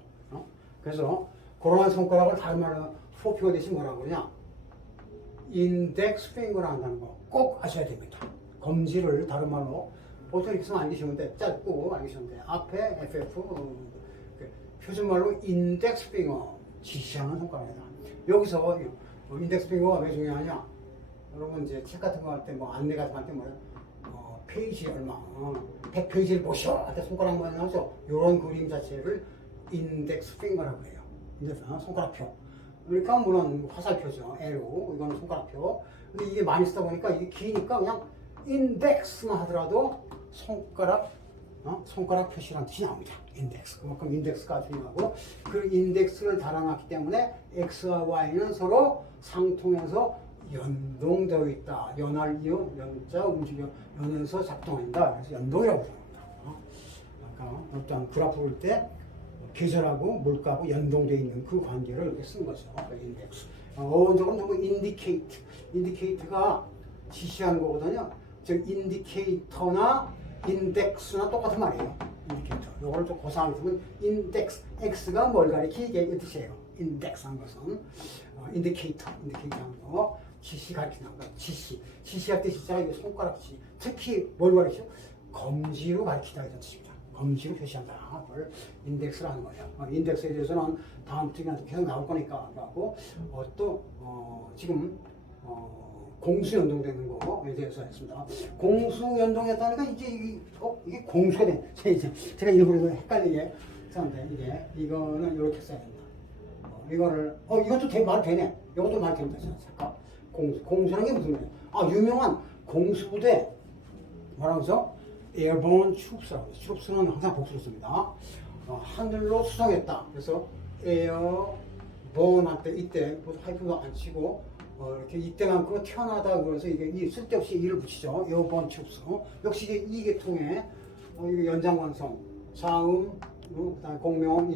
그래서 그러한 손가락을 다른 말로 포표가 대신 뭐라고 그러냐? 인덱스 핑거를 한다는 거 꼭 아셔야 됩니다. 검지를 다른 말로 보통 이렇게 쓰면 알기 쉬운데 짧고 알기 쉬운데 앞에 FF 표준말로 인덱스 핑거 지시하는 손가락이다. 여기서 인덱스 핑거가 왜 중요하냐? 여러분 이제 책 같은 거 할 때 뭐 안내 같은 거 할 때 뭐야? 페이지 얼마 100페이지를 보셔 할 때 손가락 모양 나오죠? 이런 그림 자체를 인덱스 핑거라고 해요. 인덱스 손가락표. 그러니까 물론 화살표죠. L로 이거는 손가락표. 근데 이게 많이 쓰다 보니까 이게 기니까 그냥 인덱스만 하더라도 손가락 표시라는 뜻이 나옵니다. 인덱스. 그만큼 인덱스가 중요하고 그 인덱스를 달아놨기 때문에 X와 Y는 서로 상통해서 연동되어 있다. 연할 이유, 연자 움직여 연해서 작동한다. 그래서 연동이라고 부릅니다. 아까 어떤 그래프 볼 때 계절하고 물가하고 연동되어 있는 그 관계를 이렇게 쓴 거죠. 인덱스. 어원적으로는 전부 인디케이트가 지시하는 거거든요. 즉 인디케이터나 인덱스나 똑같은 말이에요. 인디케이터. 요거를 또 고상하게 쓰면 인덱스. X가 뭘 가리키게 이 뜻이에요. 인덱스 한 것은 인디케이터 하는 거. 지시 가리키는 거. 지시할 때 진짜 이게 손가락 지시. 특히 뭘 가리키죠? 검지로 가리키다 이런 뜻입니다. 검지로 표시한다. 그걸 인덱스를 하는 거예요. 인덱스에 대해서는 다음 주에 계속 나올 거니까 하고 또 지금 공수 연동되는 거에 대해서 했습니다. 공수 연동했다니까 이게 공수가 돼. 제가 일부러 헷갈리게 썼는데 이거는 이렇게 써야 된다. 이거를 이것도 말 되네. 이것도 말 됩니다. 잠깐 공수라는 게 무슨 말이에요? 유명한 공수부대 뭐라고 하죠? airborne troops라고 하죠. troops는 항상 복수로 씁니다. 하늘로 수송했다. 그래서 airborne 할 때 이때 하이픈도 안 치고 이렇게 이때만큼 태어나다 그래서 이게 쓸데없이 이를 붙이죠. airborne troops. 역시 이 계통의 이게 연장관성, 자음, 그다음에 공명,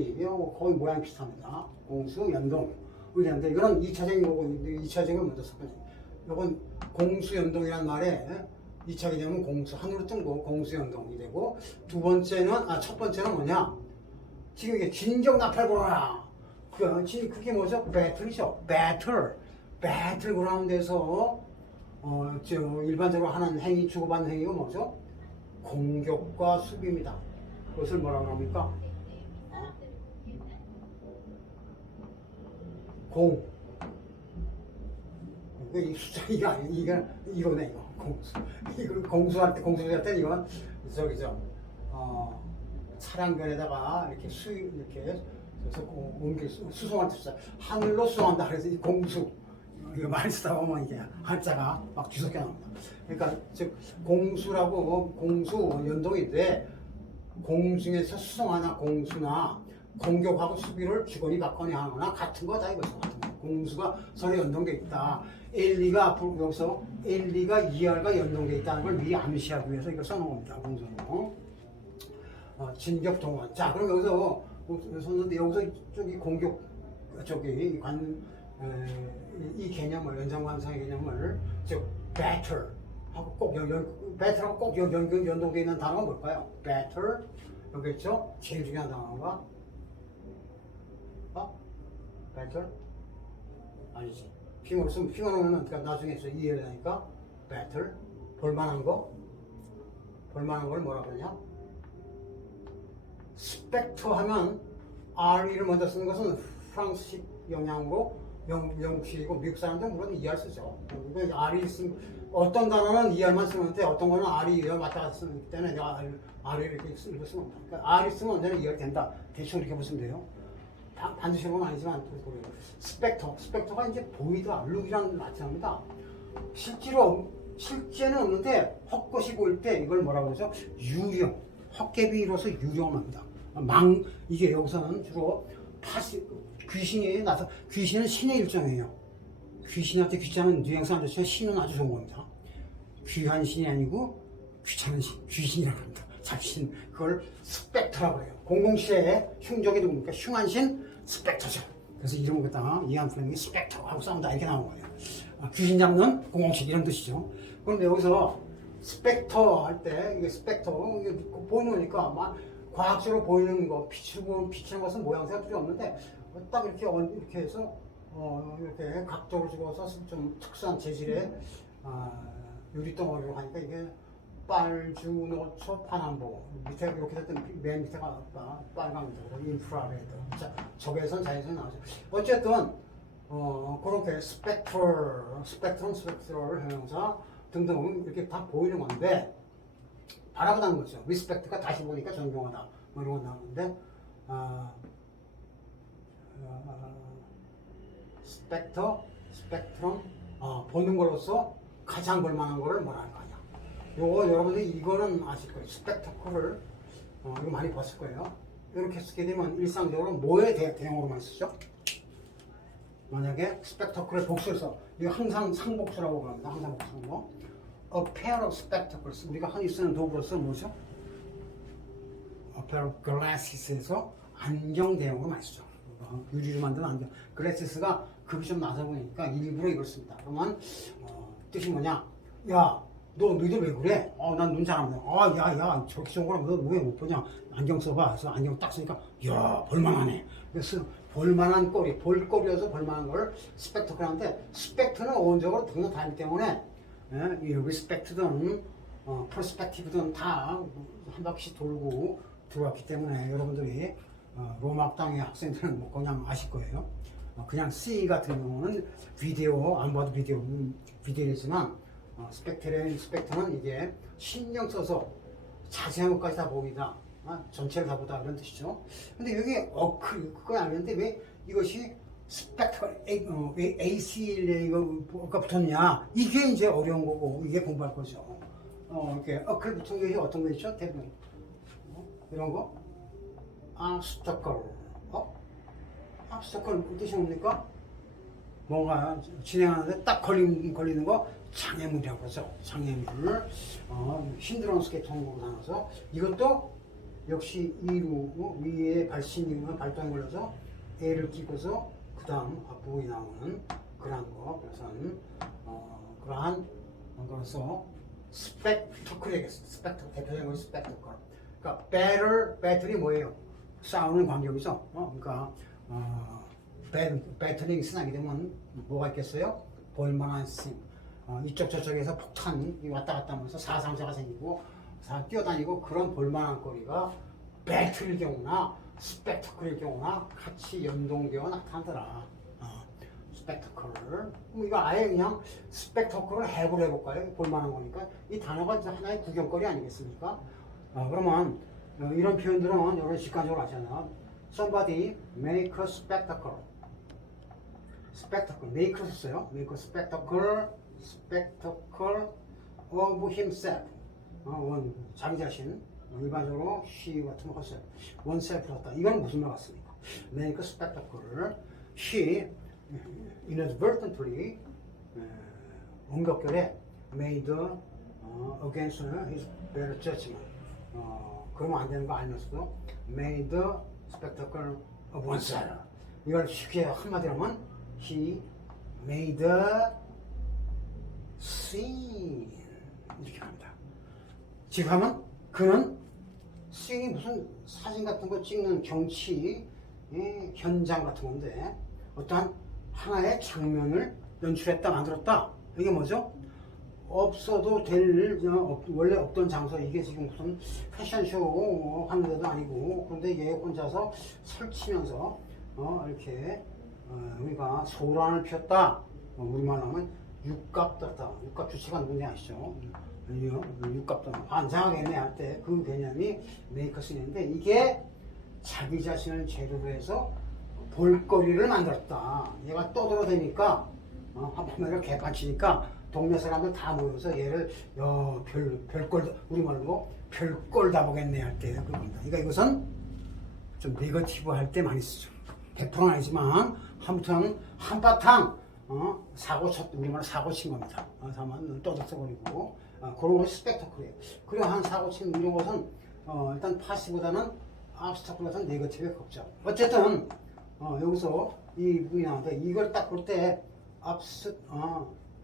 거의 모양이 비슷합니다. 공수, 연동, 의리한데 이거는 2차적인 거고 2차적인 먼저 썼거든요. 이건 공수연동이란 말에 2차 개념은 공수, 하늘로 뜬 거 공수연동이 되고 첫 번째는 뭐냐? 지금 이게 진격 나팔고라. 그게 뭐죠? 배틀이죠. 배틀 그라운드에서 일반적으로 하는 행위, 주고받는 행위가 뭐죠? 공격과 수비입니다. 그것을 뭐라고 합니까? 이 숫자 이거네 이거 공수. 이거 공수할 때 이건 차량변에다가 이렇게 그래서 수송할 때 숫자 하늘로 수송한다. 그래서 이 공수 이거 많이 쓰다 보면 이게 한자가 막 뒤섞여 나옵니다. 그러니까 즉 공수라고 공수 연동인데 공중에서 수송하나 공수나 공격하고 수비를 주거니 받거니 하거나 같은 거다 이거죠. 공수가 서로 연동돼 있다. 여기서 1,2가 2R과 연동돼 있다는 걸 미리 암시하기 위해서 이걸 써놓은 겁니다. 공수는. 진격 동원. 자, 그럼 여기서 저기 공격 이 개념을 연장관상의 개념을 즉 battle 하고 꼭 배틀하고 꼭 연동되어 있는 단어가 뭘까요? 배틀 여기겠죠? 제일 중요한 단어가 배틀 아니지. 핑어놓으면 나중에 이해를 하니까 배틀 볼만한 걸 뭐라 그러냐? 스펙터 하면 RE를 먼저 쓰는 것은 프랑스식 영향으로 영국식이고 미국 사람들은 물론 ER 쓰죠. RE 어떤 단어는 ER만 쓰는데 어떤 거는 RE 왔다 갔다 쓰기 때문에 내가 RE를 이렇게 쓰면 그러니까 RE 쓰면 언제나 ER 된다. 대충 이렇게 보시면 돼요. 반드시 그건 아니지만 스펙터가 이제 보이다, 룩이랑 마찬가지입니다. 실제는 없는데 헛것이 보일 때 이걸 뭐라고 그러죠? 유령, 헛개비로서 유령을 합니다. 이게 여기서는 주로 귀신이 나서 귀신은 신의 일종이에요. 귀신한테 귀찮은 뉘앙스 안 좋지만 신은 아주 좋은 겁니다. 귀한 신이 아니고 귀찮은 신, 귀신이라고 합니다. 자신 그걸 스펙터라고 해요. 007의 흉적이 누굽니까? 흉한 신 스펙터죠. 그래서 이름을 갖다가 이안 플레밍이 스펙터하고 싸운다 이렇게 나온 거예요. 귀신 잡는 007 이런 뜻이죠. 그런데 여기서 스펙터 할 때 이게 스펙터 이게 보이는 거니까 막 과학적으로 보이는 거 비치는 것은 모양새가 필요 없는데 딱 이렇게 해서 이렇게 각도를 주고서 좀 특수한 재질의 유리덩어리로 하니까 이게 빨주노초 파남보 밑에 이렇게 됐던 맨 밑에가 빨강색 인프라레드 적외선 자외선 나오죠. 어쨌든 그렇게 스펙트럴 형용사 등등 이렇게 다 보이는 건데 바라보다는 거죠. 리스펙트가 다시 보니까 존경하다 뭐 이런 거 나오는데 스펙트럼 보는 거로서 가장 볼만한 거를 뭐라 할 거냐. 요거 여러분들이 이거는 아실 거예요. 스펙터클을 이거 많이 봤을 거예요. 이렇게 쓰게 되면 일상적으로 뭐에 대형으로만 쓰죠? 만약에 스펙터클을 복수해서 이거 항상 상복수라고 합니다. 항상 복수는 뭐? A pair of spectacles 우리가 흔히 쓰는 도구로서는 뭐죠? A pair of glasses에서 안경 대형으로 많이 쓰죠. 유리로 만든 안경. glasses가 급이 좀 낮아 보이니까 일부러 이걸 씁니다. 그러면 뜻이 뭐냐? 야, 너희들 왜 그래? 난 눈 잘 안 보여. 야, 저렇게 좋은 거랑 너 왜 못 보냐? 안경 써봐. 그래서 안경 딱 쓰니까, 야, 볼만하네. 그래서 볼만한 볼거리여서 볼만한 걸 스펙터클한데, 스펙터는 원적으로 등등 다르기 때문에, 이 리스펙트든, 프로스펙티브든 다 한 바퀴씩 돌고 들어왔기 때문에 여러분들이 로마 학당의 학생들은 뭐 그냥 아실 거예요. 그냥 C 같은 경우는 안 봐도 비디오이지만 스펙트는 이게 신경 써서 자세한 것까지 다 보이다. 전체를 다 보다 이런 뜻이죠. 근데 여기 그건 아닌데 왜 이것이 스펙트컬 AC가 붙었냐? 이게 이제 어려운 거고 이게 공부할 거죠. 이렇게 어클 붙은 게 어떤 거 있죠? 대부분 이런 거 obstacle. obstacle 뜻이 뭡니까? 뭔가 진행하는데 딱 걸리는 거 장애물이라고 그러죠. 장애물. 힘들어하는 스케이트하는 나눠서 이것도 역시 이루 위에 발신이나 발동 걸려서 애를 끼고서 그 다음 앞부분이 나오는 그러한 거. 그래서 그러한 거로서 스펙터클이겠어. 스펙터 대표적인 건 스펙터클. 그러니까 배틀이 뭐예요? 싸우는 광경이죠. 그러니까 배틀링 신하게 되면 뭐가 있겠어요? 볼만한 씬. 이쪽 저쪽에서 폭탄이 왔다 갔다 하면서 사상자가 생기고 뛰어다니고 그런 볼만한 거리가 배틀일 경우나 스펙터클일 경우나 같이 연동되어 나타나더라. 스펙터클. 이거 아예 그냥 스펙터클을 해부를 해볼까요? 볼만한 거니까 이 단어가 하나의 구경거리 아니겠습니까? 그러면 이런 표현들은 여러분 직관적으로 아시잖아요. Somebody make a spectacle. spectacle. make를 썼어요. make a spectacle of himself. 자기 자신. 일반적으로 she 같은 거 썼어요. oneself를 썼다. 이건 무슨 말 같습니까? make a spectacle. He inadvertently 응급결에 made against his better judgment. 그러면 안 되는 거 알면서도 made a spectacle of oneself. 이걸 쉽게 한마디로 하면 he made a scene 이렇게 합니다. 지금 하면 그는 scene이 무슨 사진 같은 거 찍는 경치 현장 같은 건데 어떠한 하나의 장면을 연출했다 만들었다. 이게 뭐죠? 없어도 될 원래 없던 장소 이게 지금 무슨 패션쇼 하는 데도 아니고 그런데 얘 혼자서 설치면서 이렇게 우리가 소란을 피웠다. 우리말 하면 육갑 떴다. 육갑 주체가 누군지 아시죠? 육갑 떴다. 반장하겠네 할 때 그 개념이 메이커스인데 이게 자기 자신을 재료로 해서 볼거리를 만들었다. 얘가 떠들어대니까 한편으로 개판치니까 동네 사람들 다 모여서 얘를 별꼴 우리말로 별꼴 다 보겠네 할 때 그겁니다. 그러니까 이것은 좀 네거티브 할 때 많이 쓰죠. 100%는 아니지만 아무튼 한바탕 우리말로 사고 친 겁니다. 다만 떠들어버리고 그런 것이 스펙터클이에요. 그래 한 사고 친 이런 것은 일단 파시보다는 압스트랙트 같은 네거티브에 걷죠. 어쨌든 여기서 이 부분이 나오는데 이걸 딱 볼 때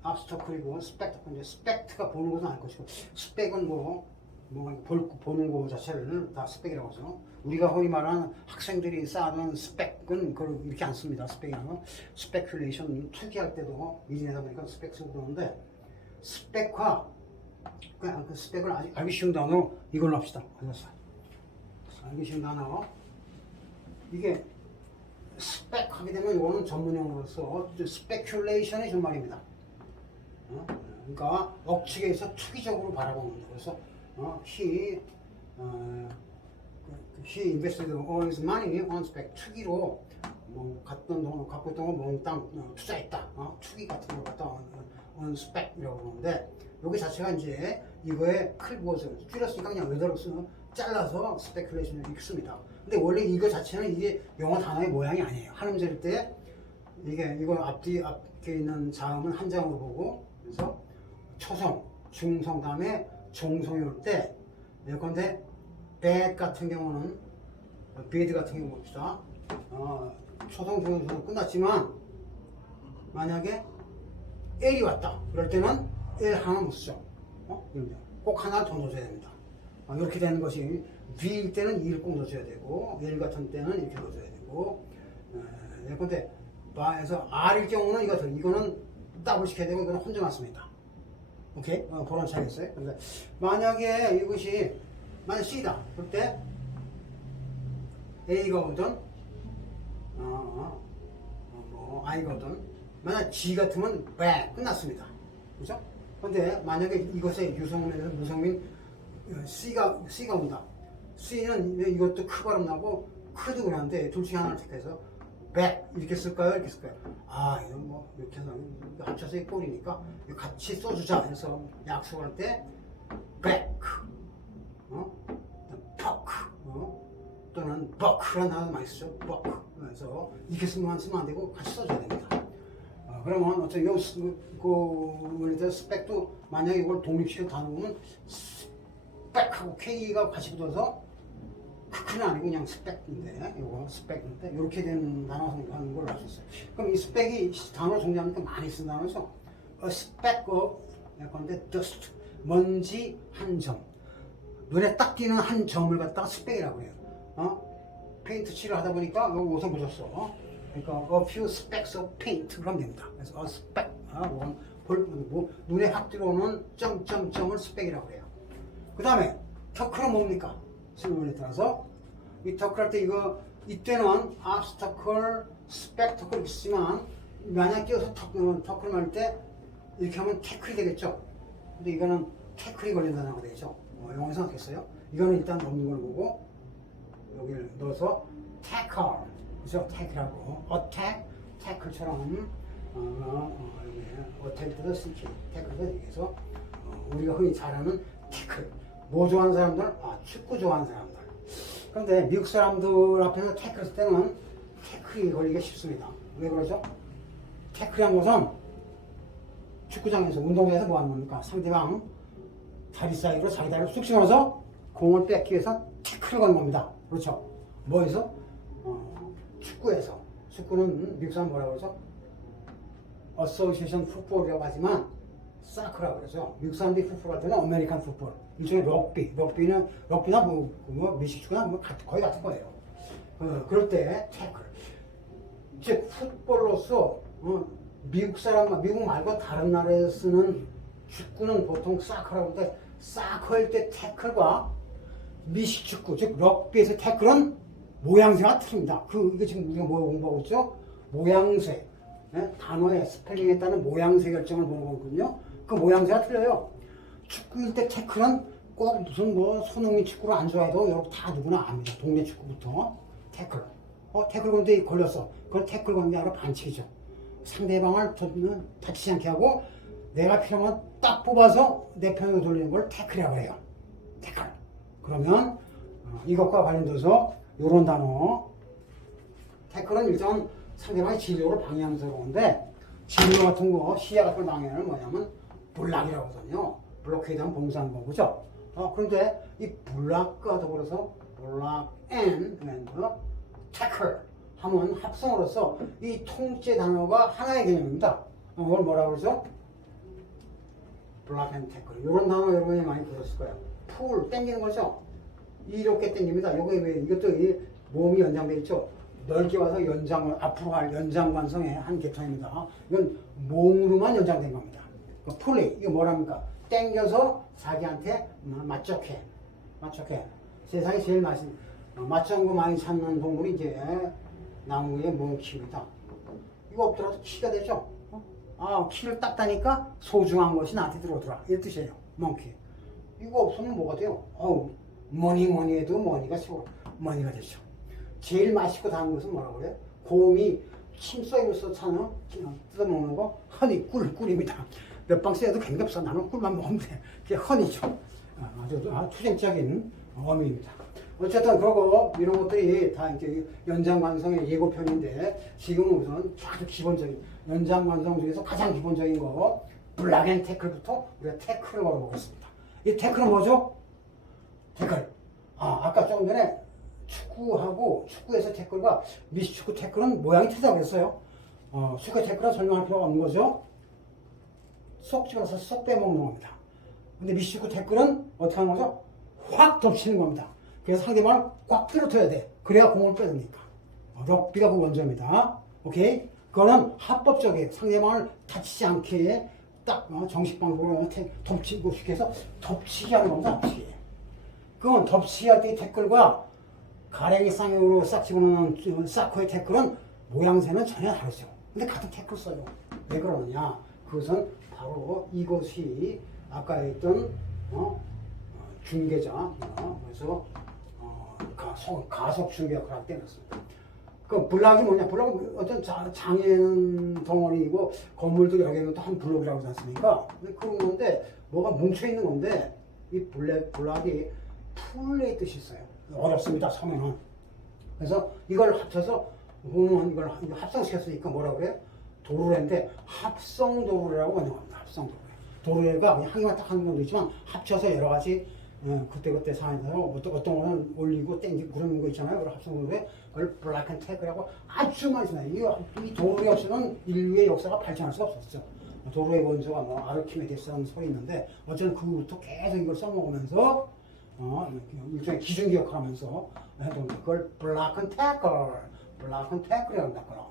압스트랙트이고 스펙터클 이제 스펙트가 보는 것은 아닐 것이고 스펙은 보는 거 자체를 다 스펙이라고 하죠. 우리가 흔히 말하는 학생들이 쌓는 스펙은 그걸 이렇게 안 씁니다. 스펙이라는 스페큘레이션 투기할 때도 미진하다 보니까 스펙 쓰고 그러는데 스펙과 그 스펙을 알기 쉬운 단어 이걸로 합시다. 알기 쉬운 단어 이게 스펙 하게 되면 이거는 전문용어로서 스페큘레이션의 준말입니다. 그러니까 억측에서 투기적으로 바라보는 거. 그래서 he invested all his money on spec. 투기로 갖고 있던 거 몽땅 투자했다. 투기 같은 거 갖다 on spec이라고 그러는데 여기 자체가 이제 이거의 클보즈 줄였으니까 그냥 외대로 쓰는 잘라서 스페큘레이션을 읽습니다. 근데 원래 이거 자체는 이게 영어 단어의 모양이 아니에요. 한음절일 때 이거 앞뒤에 있는 자음은 한 자음으로 보고 그래서 초성, 중성 다음에 종성이 올 때 예컨대 bad 같은 경우는 bad 같은 경우 봅시다. 초성, 중성 끝났지만 만약에 L이 왔다. 그럴 때는 L 하나 못 쓰죠. 꼭 하나 더 넣어줘야 됩니다. 이렇게 되는 것이 B일 때는 2를 꼭 넣어줘야 되고 L 같은 때는 이렇게 넣어줘야 되고 예컨대 바에서 R일 경우는 이거는 더블 시켜야 되고 이거는 혼자 놨습니다. 오케이? 그런 차이 있어요. 근데 만약에 이것이 만약 C다. 그럴 때 A가 오든 I가 오든 만약 G 같으면 bad 끝났습니다. 그죠? 근데 만약에 이것의 유성민에서 무성민 C가 온다. C는 이것도 크 발음 나고 크도 그런데 둘 중에 하나를 택해서 bad 이렇게 쓸까요? 이렇게 쓸까요? 이건 이렇게 해서 합쳐서 꼴이니까 같이 써주자 해서 약속할 때 back, poke, 또는 buck라는 단어 많이 쓰죠. buck. 그래서 이렇게 쓰면 안 되고 같이 써줘야 됩니다. 그러면 어차피 요 예를 들어 스펙도 만약에 이걸 독립식으로 다 놓으면 스펙하고 K가 같이 붙어서 크크는 아니고 그냥 스펙인데 이거 스펙인데 이렇게 된 단어 하는 걸 알 수 있어요. 그럼 이 스펙이 단어 정리하니까 많이 쓴 단어죠. A speck of 예컨대 dust 먼지 한 점 눈에 딱 띄는 한 점을 갖다가 스펙이라고 해요. 페인트 칠을 하다 보니까 이거 옷에 묻었어. 그러니까 a few specks of paint 그러면 됩니다. 그래서 a speck 눈에 확 들어오는 점점점을 스펙이라고 해요. 그 다음에 터클은 뭡니까? 질문에 따라서 이 터클 할 때 이때는 obstacle, spectacle 있지만 만약 끼워서 터클을 할 때 이렇게 하면 태클이 되겠죠. 근데 이거는 태클이 걸린다는 거 되죠. 영어에서 어떻게 써요? 이거는 일단 없는 걸 보고 여기를 넣어서 tackle, 그죠? tackle하고 attack, tackle처럼 여기 attack도 쓰기, tackle도 여기서 우리가 흔히 잘 아는 태클. 뭐 좋아하는 사람들? 축구 좋아하는 사람들. 그런데 미국 사람들 앞에서 태클 쓸 때는 태클이 걸리기가 쉽습니다. 왜 그러죠? 태클이란 것은 축구장에서 운동장에서 뭐 하는 겁니까? 상대방 다리 사이로 자기 다리를 쑥 집어넣어서 공을 뺏기 위해서 태클을 거는 겁니다. 그렇죠? 뭐에서? 축구에서. 축구는 미국 사람 뭐라고 그러죠? 어소시에이션 풋볼이라고 하지만 사크라고 그러죠. 미국 사람들이 풋볼 할 때는 아메리칸 풋볼. 일종의 럭비나 뭐 미식축구나 거의 같은 거예요. 그럴 때 태클. 즉 풋볼로서 미국 말고 다른 나라에 쓰는 축구는 보통 사커라고 하는데 사커일 때 태클과 미식축구 즉 럭비에서 태클은 모양새가 틀립니다. 이게 지금 우리가 뭐 공부하고 있죠? 모양새. 단어의 스펠링에 따른 모양새 결정을 보는 거거든요. 그 모양새가 틀려요. 축구일 때 태클은 꼭 무슨 손흥민 축구를 안 좋아해도 여러분 다 누구나 압니다. 동네 축구부터 태클. 태클 건데 걸렸어. 그건 태클 건게 아니라 반칙이죠. 상대방을 다치지 않게 하고 내가 필요하면 딱 뽑아서 내 편으로 돌리는 걸 태클이라고 해요. 태클. 그러면 이것과 관련돼서 이런 단어. 태클은 일단 상대방의 진로를 방해하면서 그러는데 진로 같은 거, 시야 같은 걸 방해하는 뭐냐면 블락이라고 하거든요. 블록해야 되면 봉사하는 거죠. 그런데 이 블락과 더불어서 블락 and 태클 하면 합성으로서 이 통째 단어가 하나의 개념입니다. 그걸 뭐라고 그러죠? 블락 앤 태클. 이런 단어 여러분이 많이 보셨을 거예요. 풀, 땡기는 거죠? 이렇게 땡깁니다. 이것도 이 몸이 연장되어 있죠? 넓게 와서 앞으로 갈 연장관성의 한 계통입니다. 이건 몸으로만 연장된 겁니다. 풀리, 이거 뭐랍니까? 땡겨서 자기한테 맞춰해. 세상에 제일 맞춰온 거 많이 찾는 동물이 이제 나무에 몽키입니다. 이거 없더라도 키가 되죠? 키를 딱 따니까 소중한 것이 나한테 들어오더라. 이 뜻이에요. 몽키. 이거 없으면 뭐가 돼요? 뭐니 해도 머니가 머니가 되죠. 제일 맛있고 다른 것은 뭐라고 그래요? 곰이 침 쏘이면서 차는 뜯어먹는 거 꿀입니다. 몇 방 쎄도 굉장히 없어. 나는 꿀만 먹으면 돼. 그게 허니죠. 아주 투쟁적인 어미입니다. 어쨌든 그거 이런 것들이 다 이제 연장관성의 예고편인데 지금은 우선 아주 기본적인 연장관성 중에서 가장 기본적인 거 블락 앤 태클부터 우리가 태클을 걸어보겠습니다. 이 태클은 뭐죠? 태클. 아까 조금 전에 축구에서 태클과 미식축구 태클은 모양이 틀리다고 했어요. 축구 태클은 설명할 필요가 없는 거죠. 쏙 집어서 쏙 빼먹는 겁니다. 근데 미식축구 태클은 어떻게 하는 거죠? 확 덮치는 겁니다. 그래서 상대방을 꽉 끌어터야 돼. 그래야 공을 빼듭니까? 럭비가 그 원조입니다. 오케이? 그거는 합법적이에요. 상대방을 다치지 않게 딱 정식 방법으로 덮치고 쉽게 해서 덮치기 하는 겁니다. 덮치기. 그건 덮치기 할 때의 태클과 가랭이 쌍욕으로 싹 집어넣는 사커의 태클은 모양새는 전혀 다르죠. 근데 같은 태클 써요. 왜 그러느냐? 그것은 바로 이것이 아까 했던 중개자, 그래서 가속 중개 역할을 하기 때문이었습니다. 그 블락이 뭐냐? 블락은 어떤 장애는 덩어리이고 건물도 여러 개는 또 한 블록이라고 하지 않습니까? 그런 건데 뭐가 뭉쳐 있는 건데 이 블락이 풀의 뜻이 있어요. 어렵습니다. 서명은. 그래서 이걸 합쳐서 보면 이걸 합성시켰으니까 뭐라 그래요? 도르래인데 합성도르래라고 번역합니다. 합성도르래. 도르래가 그냥 한 개만 딱 한 정도 있지만 합쳐서 여러 가지 그때그때 상황에서 어떤 거는 올리고 땡기고 그러는 거 있잖아요. 그걸 합성도르래. 그걸 블랙 앤 태그라고 아주 많이 써요. 이 도르래 없이는 인류의 역사가 발전할 수가 없었죠. 도르의 원소가 뭐 아르키메데스라는 소리 있는데 어쨌든 그부터 계속 이걸 써먹으면서 일종의 기준기 역할을 하면서 해도 그걸 블랙 앤 태그라고 한다거나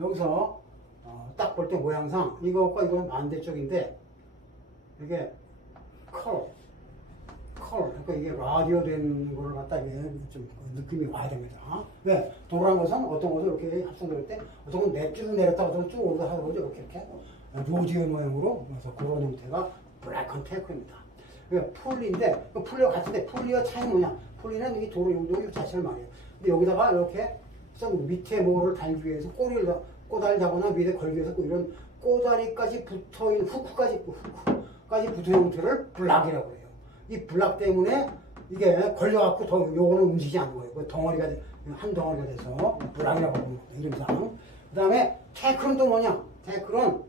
여기서 딱 볼 때 모양상 이거과 이건 반대쪽인데 이게 컬 그러니까 이게 라디오 된 거를 갖다 이게 좀 느낌이 와야 됩니다. 왜? 도르라는 것은 어떤 것을 이렇게 합성될 때 어떤 건 쭉 내렸다 어떤 건 쭉 올라가 하는 거죠. 이렇게 로디오 모양으로 그래서 그런 형태가 블랙 앤 태그입니다. 풀리인데 풀리와 같은데 풀리와 차이는 뭐냐? 풀리는 이 도로 용도 자체를 말해요. 근데 여기다가 이렇게 밑에 뭐를 달기 위해서 꼬다리를 잡거나 위에 걸기 위해서 이런 꼬다리까지 붙어있는 후크까지 붙은 형태를 블락이라고 해요. 이 블락 때문에 이게 걸려갖고 더 요거는 움직이지 않는 거예요. 그 덩어리가 한 덩어리가 돼서 블락이라고 하는 겁니다. 이름상. 그 다음에 태클은 또 뭐냐? 태클은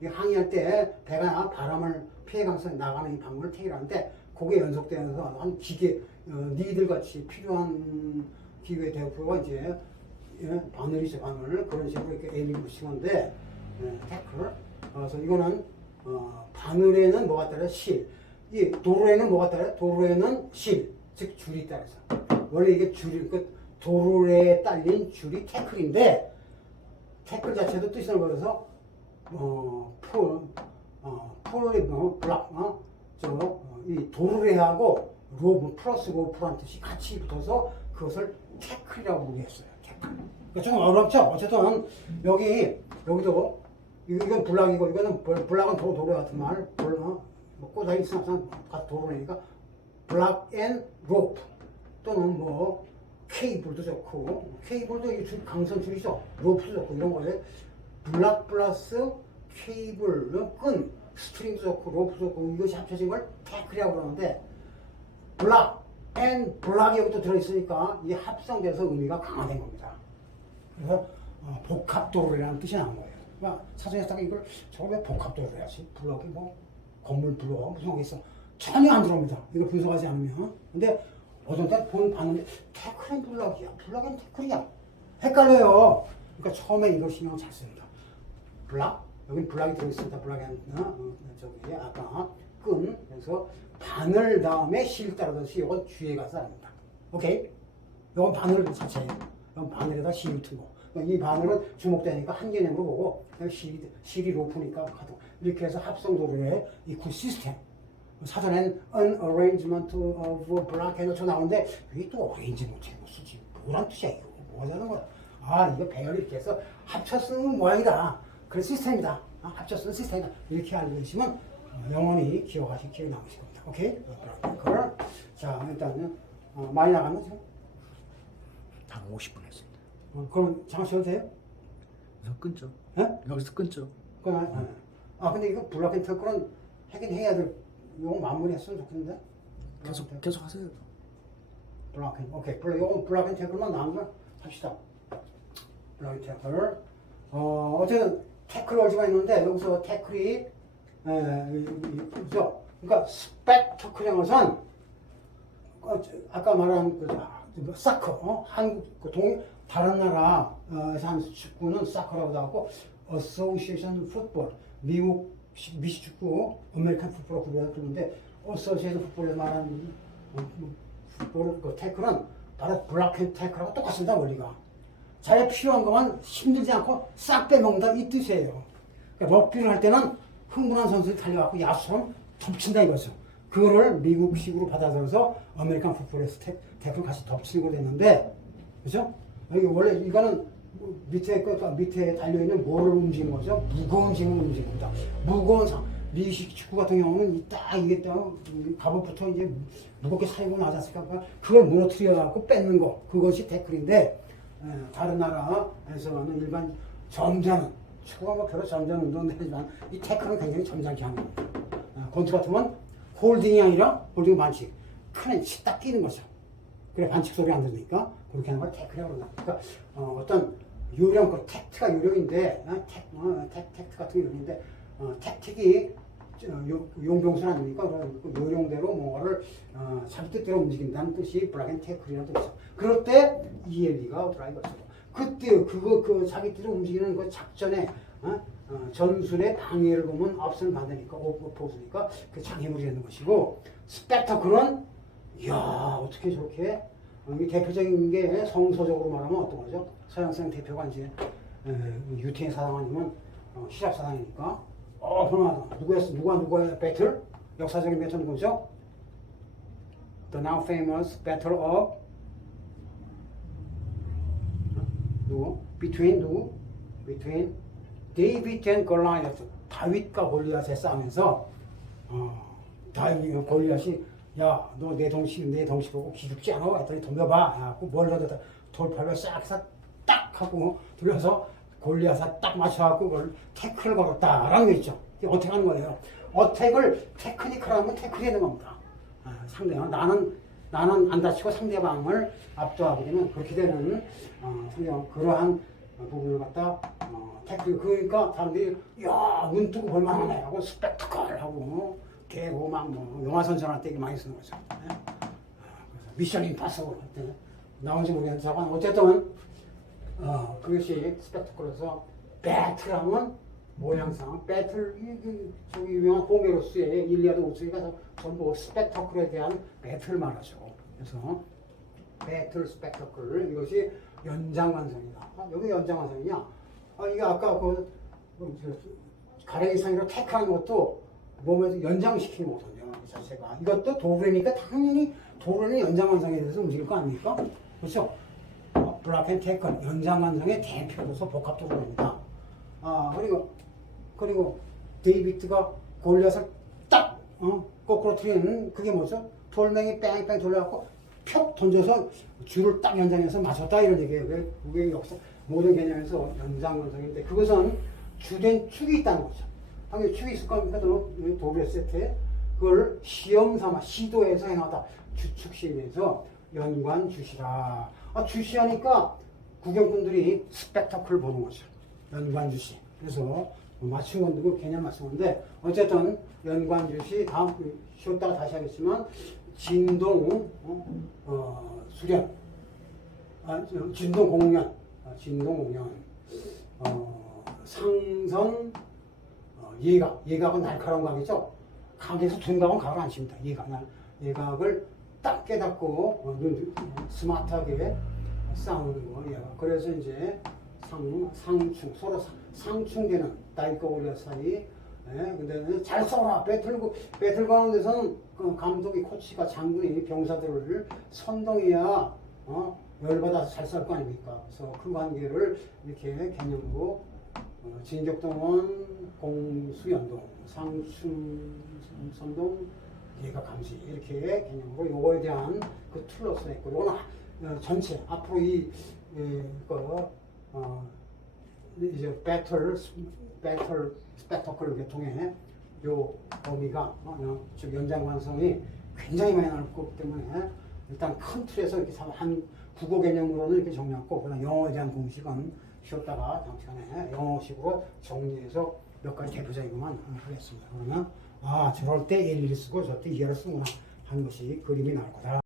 이 항해할 때 배가 바람을 피해가면서 나가는 이 방법을 태클하는데 그게 연속되면서 한 기계 니들같이 필요한 기계 대표가 이제 바늘이죠. 바늘 그런 식으로 이렇게 A를 붙인 건데 태클. 그래서 이거는 바늘에는 뭐가 따라 실. 이 도로에는 뭐가 따라 도로에는 실. 즉 줄이 따라서 원래 이게 줄이 도로에 딸린 줄이 태클인데 태클 자체도 뜻을 걸어서 블락 이 도르래하고 로브 플러스 로프라는 뜻이 같이 붙어서 그것을 태클이라고 부르겠어요. 태클. 그러니까 좀 어렵죠. 어쨌든 여기도 이건 블락이고 이거는 블락은 도로 같은 말. 뭐 꼬다리 있으면 도로니까 블락 앤 로프 또는 뭐 케이블도 좋고 케이블도 이 줄 강선 줄이죠. 로프도 좋고 이런 거에 블락 플러스 케이블 끈 스트링도 좋고 로프도 좋고 이것이 합쳐진 걸 태클이라고 그러는데 블락 앤 블락이 여기 또 들어있으니까 이게 합성돼서 의미가 강화된 겁니다. 그래서 복합도로라는 뜻이 나온 거예요. 그러니까 사전에서 딱 이걸 저거 왜 복합도로 해야지? 블럭이 뭐 건물 블럭 무슨 거 있어? 전혀 안 들어옵니다. 이걸 분석하지 않으면. 근데 어떤 때 봤는데 태클은 블럭이야. 블럭은 태클이야. 헷갈려요. 그러니까 처음에 이걸 신경 잘 씁니다. 블락 여기 블락이 들어있습니다. 블락이 저기 아까 끈 그래서 바늘 다음에 실 따라서 이건 뒤에 가서 합니다. 오케이? 이건 바늘 자체예요. 이건 바늘에다 실을 튼 거. 이 바늘은 주목되니까 한 개념으로 보고 실이 로프니까 가도 이렇게 해서 합성도로의 이 구 시스템. 사전엔 an arrangement of block 해놓고 나오는데 이게 또 arrangement 해놓고 쓰지. 뭐란 뜻이야 이거. 뭐 하자는 거야. 이거 배열을 이렇게 해서 합쳐 쓰는 모양이다. 그런 시스템이다. 합쳐 쓰는 시스템이다. 이렇게 알고 계시면 영원히 기억이 남으실 겁니다. 오케이? 그걸 자 일단은 많이 나갔나 지금? 한 50분 했습니다. 그럼 잠깐 쉬어도 돼요? 여기서 끊죠. 네? 여기서 끊죠. 근데 이거 블락 앤 태클은 하긴 해야 될 이거 마무리했으면 좋겠는데. 계속 하세요. 오케이. 이거 블락 앤 태클만 나온 거 합시다. 블락 앤 태클. 어쨌든 태클 월즈가 있는데 여기서 태클이 그죠? 그러니까 스펙터클한 것은 아까 말한 사커 한국 다른 나라에서 하는 축구는 사커라고도 하고 어소시에이션 풋볼 미식 축구 아메리칸 풋볼로 그러는데 어소시에이션 풋볼에서 말하는 풋볼 태클은 바로 블락 앤 태클하고 똑같습니다. 원리가 자기가 필요한 것만 힘들지 않고 싹 빼먹는다 이 뜻이에요. 그러니까 럭비를 할 때는 흥분한 선수들이 달려갖고 야수처럼 덮친다 이거죠. 그거를 미국식으로 받아들여서 아메리칸 풋볼에서 태클 같이 덮치는 거 됐는데 그죠? 원래 이거는 밑에 달려있는 뭐를 움직이는 거죠? 무거운 짐을 움직이는 겁니다. 무거운 미식 축구 같은 경우는 이게 딱 갑옷부터 이제 무겁게 사용을 하지 않습니까? 그걸 무너뜨려 갖고 뺏는 거 그것이 태클인데 다른 나라에서는 일반 점잖은 축구가 뭐 별로 점잖은 운동은 하지만 이 태클은 굉장히 점잖게 하는 겁니다. 권투 같으면 홀딩이 아니라 홀딩 반칙. 큰 애 딱 끼는 거죠. 그래 반칙 소리 안 들으니까 그렇게 하는 걸 태클이라고 그런다. 그러니까 어떤 요령, 그 택트가 요령인데, 택트 같은 게 요령인데, 택틱이 용병술 아닙니까? 그 요령대로 뭔가를 자기 뜻대로 움직인다는 뜻이 블락 앤 태클이라는 뜻이죠. 그럴 때 ELE가 오더라 이거죠. 그때 그 자기 뜻대로 움직이는 그 작전에 전술의 방해를 보면 앞선을 받으니까 보수니까 그 장애물이 되는 것이고, 스펙터클은 이야 어떻게 저렇게 이 대표적인 게 성서적으로 말하면 어떤 거죠? 서양성 대표가 이제 유태인 사상 아니면 시작 사상이니까 훌륭하다. 누구의 배틀? 역사적인 배틀은 뭐죠? The now famous battle of between David and Goliath. 다윗과 골리앗의 싸움에서 골리앗이 야, 너 내 덩치 보고 기죽지 않아? 했더니 덤벼봐. 뭘 얻었다. 돌팔로 싹 해서 딱 하고 돌려서 골리앗에 딱 맞춰갖고 그걸 태클을 걸었다라는 게 있죠. 이게 어떻게 하는 거예요? 어택을 테크니컬하면 태클이 되는 겁니다. 상대방 나는 안 다치고 상대방을 압도하게 되면 그렇게 되는 상대방 그러한 부분을 갖다 태클. 그러니까 사람들이 야, 눈 뜨고 볼만하네 하고 스펙터클 하고 개고 막 영화 선전할 때 많이 쓰는 거죠. 그래서 미션 임파서블 할 때 나온지 모르겠는데 어쨌든 그것이 스펙터클에서 배틀하면 모양상 배틀 저기 유명한 호메로스의 일리아드 오스가 전부 스펙터클에 대한 배틀을 말하죠. 그래서 배틀 스펙터클 이것이 연장완성이다. 여기 연장완성이냐? 이게 아까 가랭이 상으로 택하는 것도 몸에서 연장시키는 거거든요. 이 자체가. 이것도 도구니까 당연히 도구는 연장완성에 대해서 움직일 거 아닙니까? 그렇죠? 블락 앤 태클 연장완성의 대표로서 복합도구입니다. 그리고 데이비드가 골리앗을 딱 거꾸로 틀리는 그게 뭐죠? 돌멩이 뺑뺑 돌려갖고 펴 던져서 줄을 딱 연장해서 맞췄다 이런 얘기예요. 그게 역사 모든 개념에서 연장완성인데 그것은 주된 축이 있다는 거죠. 당연히 축이 있을 겁니까? 도구의 세트에 그걸 시험 삼아 시도해서 행하다. 주축시에서 연관 주시라. 주시하니까 구경꾼들이 스펙터클 보는 거죠. 연관 주시. 그래서 맞춘 건데 그 개념 맞춘 건데 어쨌든 연관 주시 다음 쉬었다가 다시 하겠지만 진동 수련 진동 공연 상선 예각은 날카로운 각이죠. 각에서 둔각은 각을 안 칩니다. 예각을 딱 깨닫고 스마트하게 싸우는 거 예각. 그래서 이제 상충 서로 상충되는 다윗과 골리앗 사이. 근데 잘 싸워라. 배틀 가는 데서는 그 감독이 코치가 장군이 병사들을 선동해야 열받아서 잘 싸울 거 아닙니까? 그래서 그 관계를 이렇게 개념으로 진격동원, 공수연동, 상충선동, 예각 감시 이렇게 개념으로 요거에 대한 그 툴로서 했고 요거는 전체 앞으로 이제 배틀 스펙터클을 통해 요 범위가 즉 연장관성이 굉장히 많이 나올 거기 때문에 일단 큰 틀에서 이렇게 한 국어 개념으로는 이렇게 정리하고 그다음 영어에 대한 공식은 쉬었다가 다음 시간에 영어식으로 정리해서 몇 가지 대표적인것만 하겠습니다. 그러면 저럴 때 일일이 쓰고 저럴 때 이해를 쓰는구나 하는 것이 그림이 나올 거다.